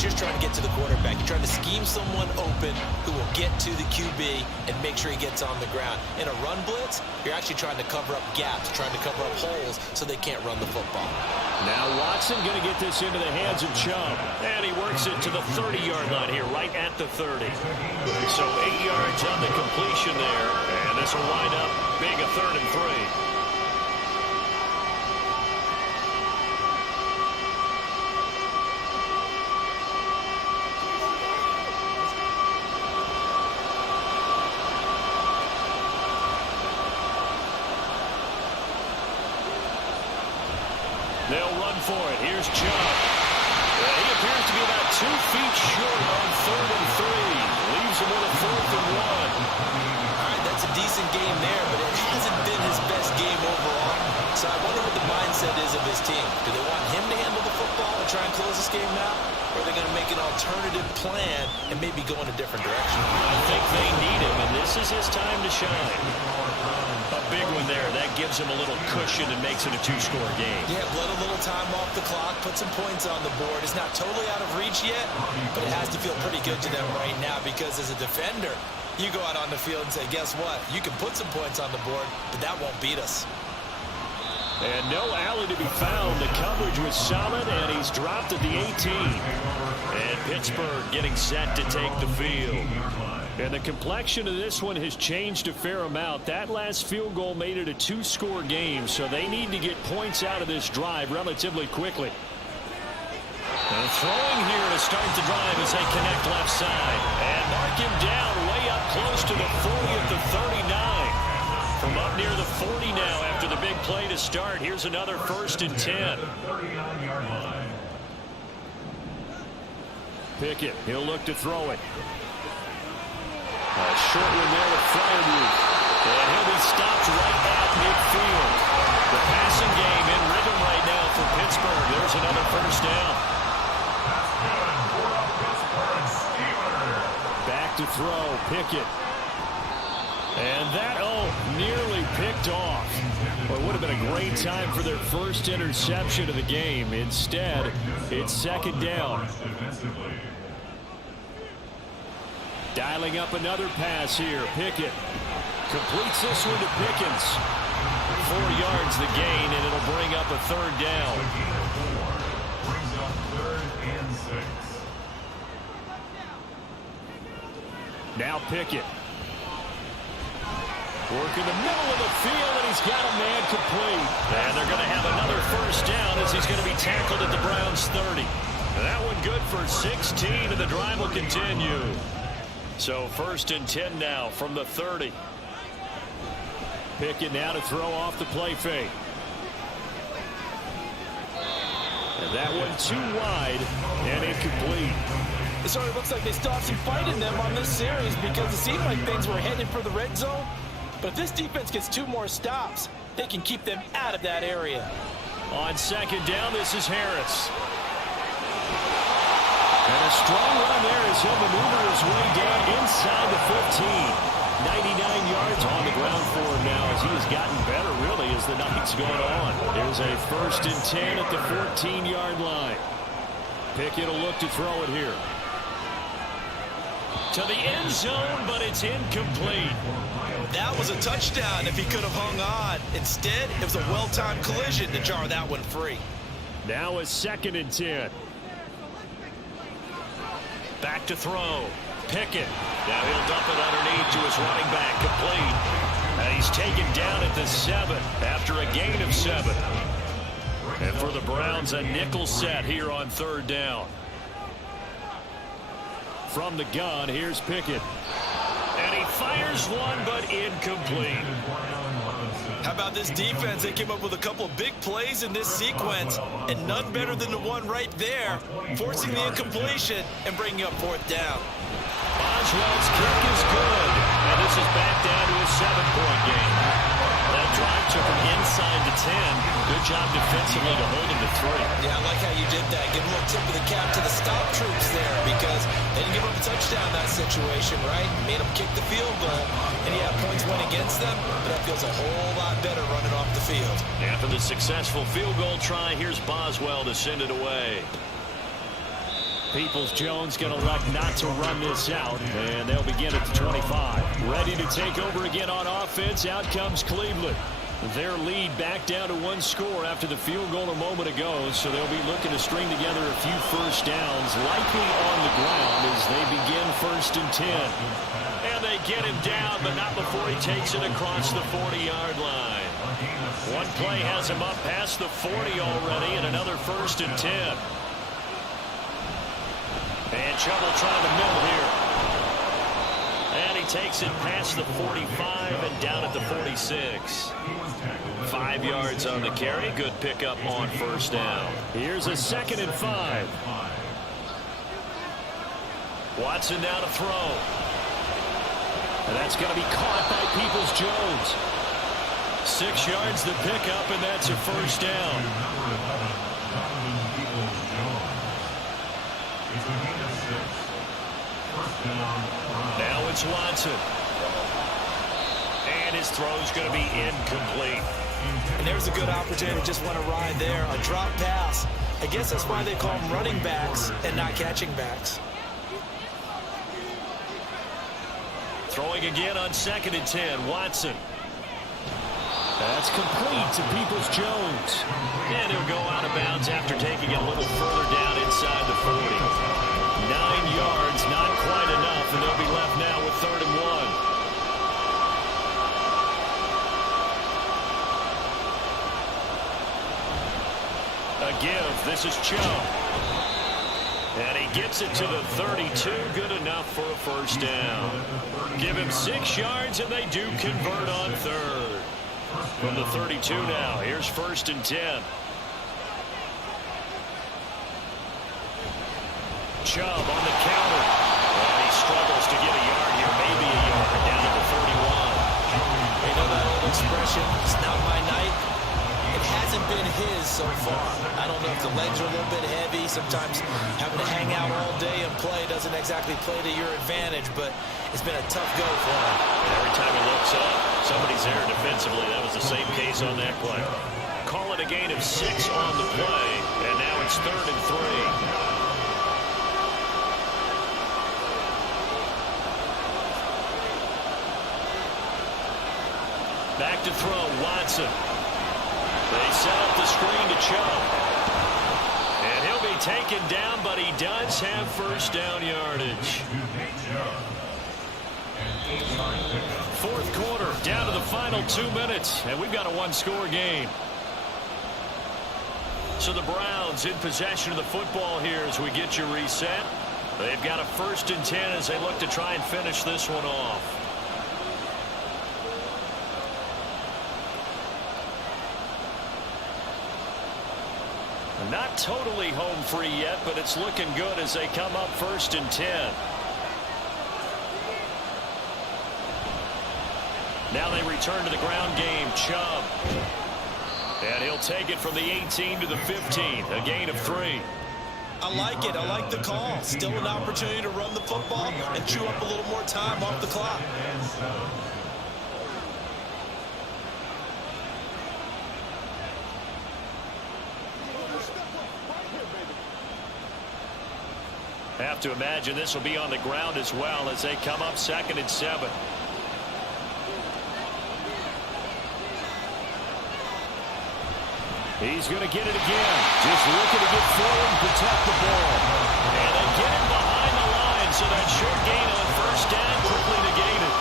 you're just trying to get to the quarterback. You're trying to scheme someone open who will get to the QB and make sure he gets on the ground. In a run blitz, you're actually trying to cover up gaps, trying to cover up holes so they can't run the football. Now Watson going to get this into the hands of Chubb. And he works it to the 30-yard line here, right at the 30. So 8 yards on the completion there. And this will wind up being a 3rd and 3. They'll run for it. Here's Chubb. He appears to be about 2 feet short on 3rd and 3. Leaves him with a 4th and 1. All right, that's a decent game there, but it hasn't been his best game overall. So I wonder what the mindset is of his team. Do they want him to handle the football and try and close this game out? Or are they going to make an alternative plan and maybe go in a different direction? I think they need him, and this is his time to shine. A big one there. That gives him a little cushion and makes it a 2-score game. Yeah, let a little time off the clock, put some points on the board. It's not totally out of reach yet, but it has to feel pretty good to them right now because as a defender, you go out on the field and say, guess what? You can put some points on the board, but that won't beat us. And no alley to be found. The coverage was solid, and he's dropped at the 18. And Pittsburgh getting set to take the field. And the complexion of this one has changed a fair amount. That last field goal made it a 2-score game, so they need to get points out of this drive relatively quickly. And throwing here to start the drive as they connect left side. And mark him down way up close to the 40 at the 39. From up near the 40 now after the big play to start. Here's another 1st and 10. Pickett, he'll look to throw it. A short one there with Freiermuth. And he'll be stopped right at midfield. The passing game in rhythm right now for Pittsburgh. There's another 1st down. Back to throw, Pickett. And that, nearly picked off. Well, it would have been a great time for their first interception of the game. Instead, it's 2nd down. Dialing up another pass here. Pickett completes this one to Pickens. 4 yards the gain, and it'll bring up a 3rd down. Brings up 3rd and 6. Now Pickett. Working the middle of the field, and he's got a man complete. And they're going to have another first down as he's going to be tackled at the Browns' 30. And that one good for 16, and the drive will continue. So 1st and 10 now from the 30. Pickett now to throw off the play fake. And that one too wide and incomplete. It sort of looks like they still have some fight in them on this series because it seemed like things were headed for the red zone. But if this defense gets 2 more stops, they can keep them out of that area. On 2nd down, this is Harris. And a strong run there as he'll maneuver his way down inside the 15. 99 yards on the ground for him now as he has gotten better, really, as the night's going on. There's a 1st and 10 at the 14-yard line. Pickett will look to throw it here. To the end zone, but it's incomplete. That was a touchdown if he could have hung on. Instead, it was a well-timed collision to jar that one free. Now a 2nd and 10. Back to throw. Pickett. Now he'll dump it underneath to his running back, complete. And he's taken down at the 7 after a gain of 7. And for the Browns, a nickel set here on 3rd down. From the gun, here's Pickett. And he fires one, but incomplete. How about this defense? They came up with a couple of big plays in this sequence, and none better than the one right there, forcing the incompletion and bringing up 4th down. Boswell's kick is good, and this is back down to a 7-point game. That drive took him inside the 10. Good job defensively to hold him to 3. Yeah, I like how you did that. Give a little tip of the cap to the stop troops there because they didn't give up a touchdown in that situation, right? Made them kick the field goal, and yeah, points went against them, but that feels a whole lot better running off the field. After the successful field goal try, here's Boswell to send it away. Peoples-Jones going to elect not to run this out, and they'll begin at the 25. Ready to take over again on offense. Out comes Cleveland. Their lead back down to 1 score after the field goal a moment ago, so they'll be looking to string together a few first downs, likely on the ground as they begin 1st and 10. And they get him down, but not before he takes it across the 40-yard line. One play has him up past the 40 already, and another 1st and 10. And Chubb trying to middle here. And he takes it past the 45 and down at the 46. 5 yards on the carry. Good pickup on 1st down. Here's a 2nd and 5. Watson now to throw. And that's going to be caught by Peoples-Jones. 6 yards the pickup, and that's a 1st down. Now it's Watson. And his throw's going to be incomplete. And there's a good opportunity. Just want to ride there. A drop pass. I guess that's why they call them running backs and not catching backs. Throwing again on 2nd and 10. Watson. That's complete to Peoples-Jones. And he'll go out of bounds after taking it a little further down inside the 40. 9 yards, not quite enough, and they'll be left now with 3rd and 1. A give. This is Chubb. And he gets it to the 32. Good enough for a 1st down. Give him 6 yards, and they do convert on 3rd. From the 32 now. Here's 1st and 10. Chubb on the counter. And he struggles to get a yard here. Maybe a yard down at the 31. You know that old expression, it's not my night. It hasn't been his so far. I don't know if the legs are a little bit heavy. Sometimes having to hang out all day and play doesn't exactly play to your advantage, but it's been a tough go for him. Every time he looks up, somebody's there defensively. That was the same case on that play. Call it a gain of 6 on the play, and now it's 3rd and 3. Back to throw, Watson. They set up the screen to Chubb. And he'll be taken down, but he does have 1st down yardage. Fourth quarter, down to the final 2 minutes, and we've got a one-score game. So the Browns in possession of the football here as we get you reset. They've got a 1st and 10 as they look to try and finish this one off. Not totally home free yet, but it's looking good as they come up 1st and 10. Now they return to the ground game. Chubb. And he'll take it from the 18 to the 15. A gain of 3. I like it. I like the call. Still an opportunity to run the football and chew up a little more time off the clock. Have to imagine this will be on the ground as well as they come up 2nd and 7. He's going to get it again. Just looking to get forward and protect the ball. And they get him behind the line, so that short gain on 1st down quickly negated.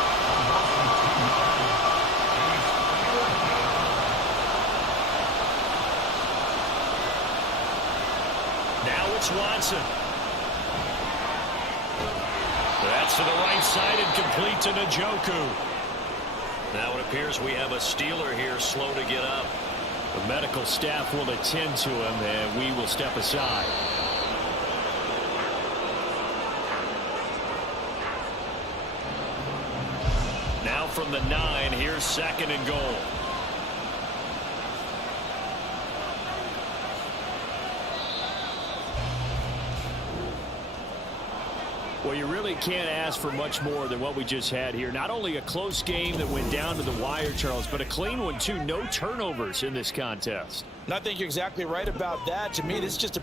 Now it's Watson. That's to the right side and complete to Njoku. Now it appears we have a Steeler here slow to get up. The medical staff will attend to him, and we will step aside. Now from the 9, here's 2nd and goal. Well, you really can't ask for much more than what we just had here. Not only a close game that went down to the wire, Charles, but a clean one, too. No turnovers in this contest. And I think you're exactly right about that. To me, this is just a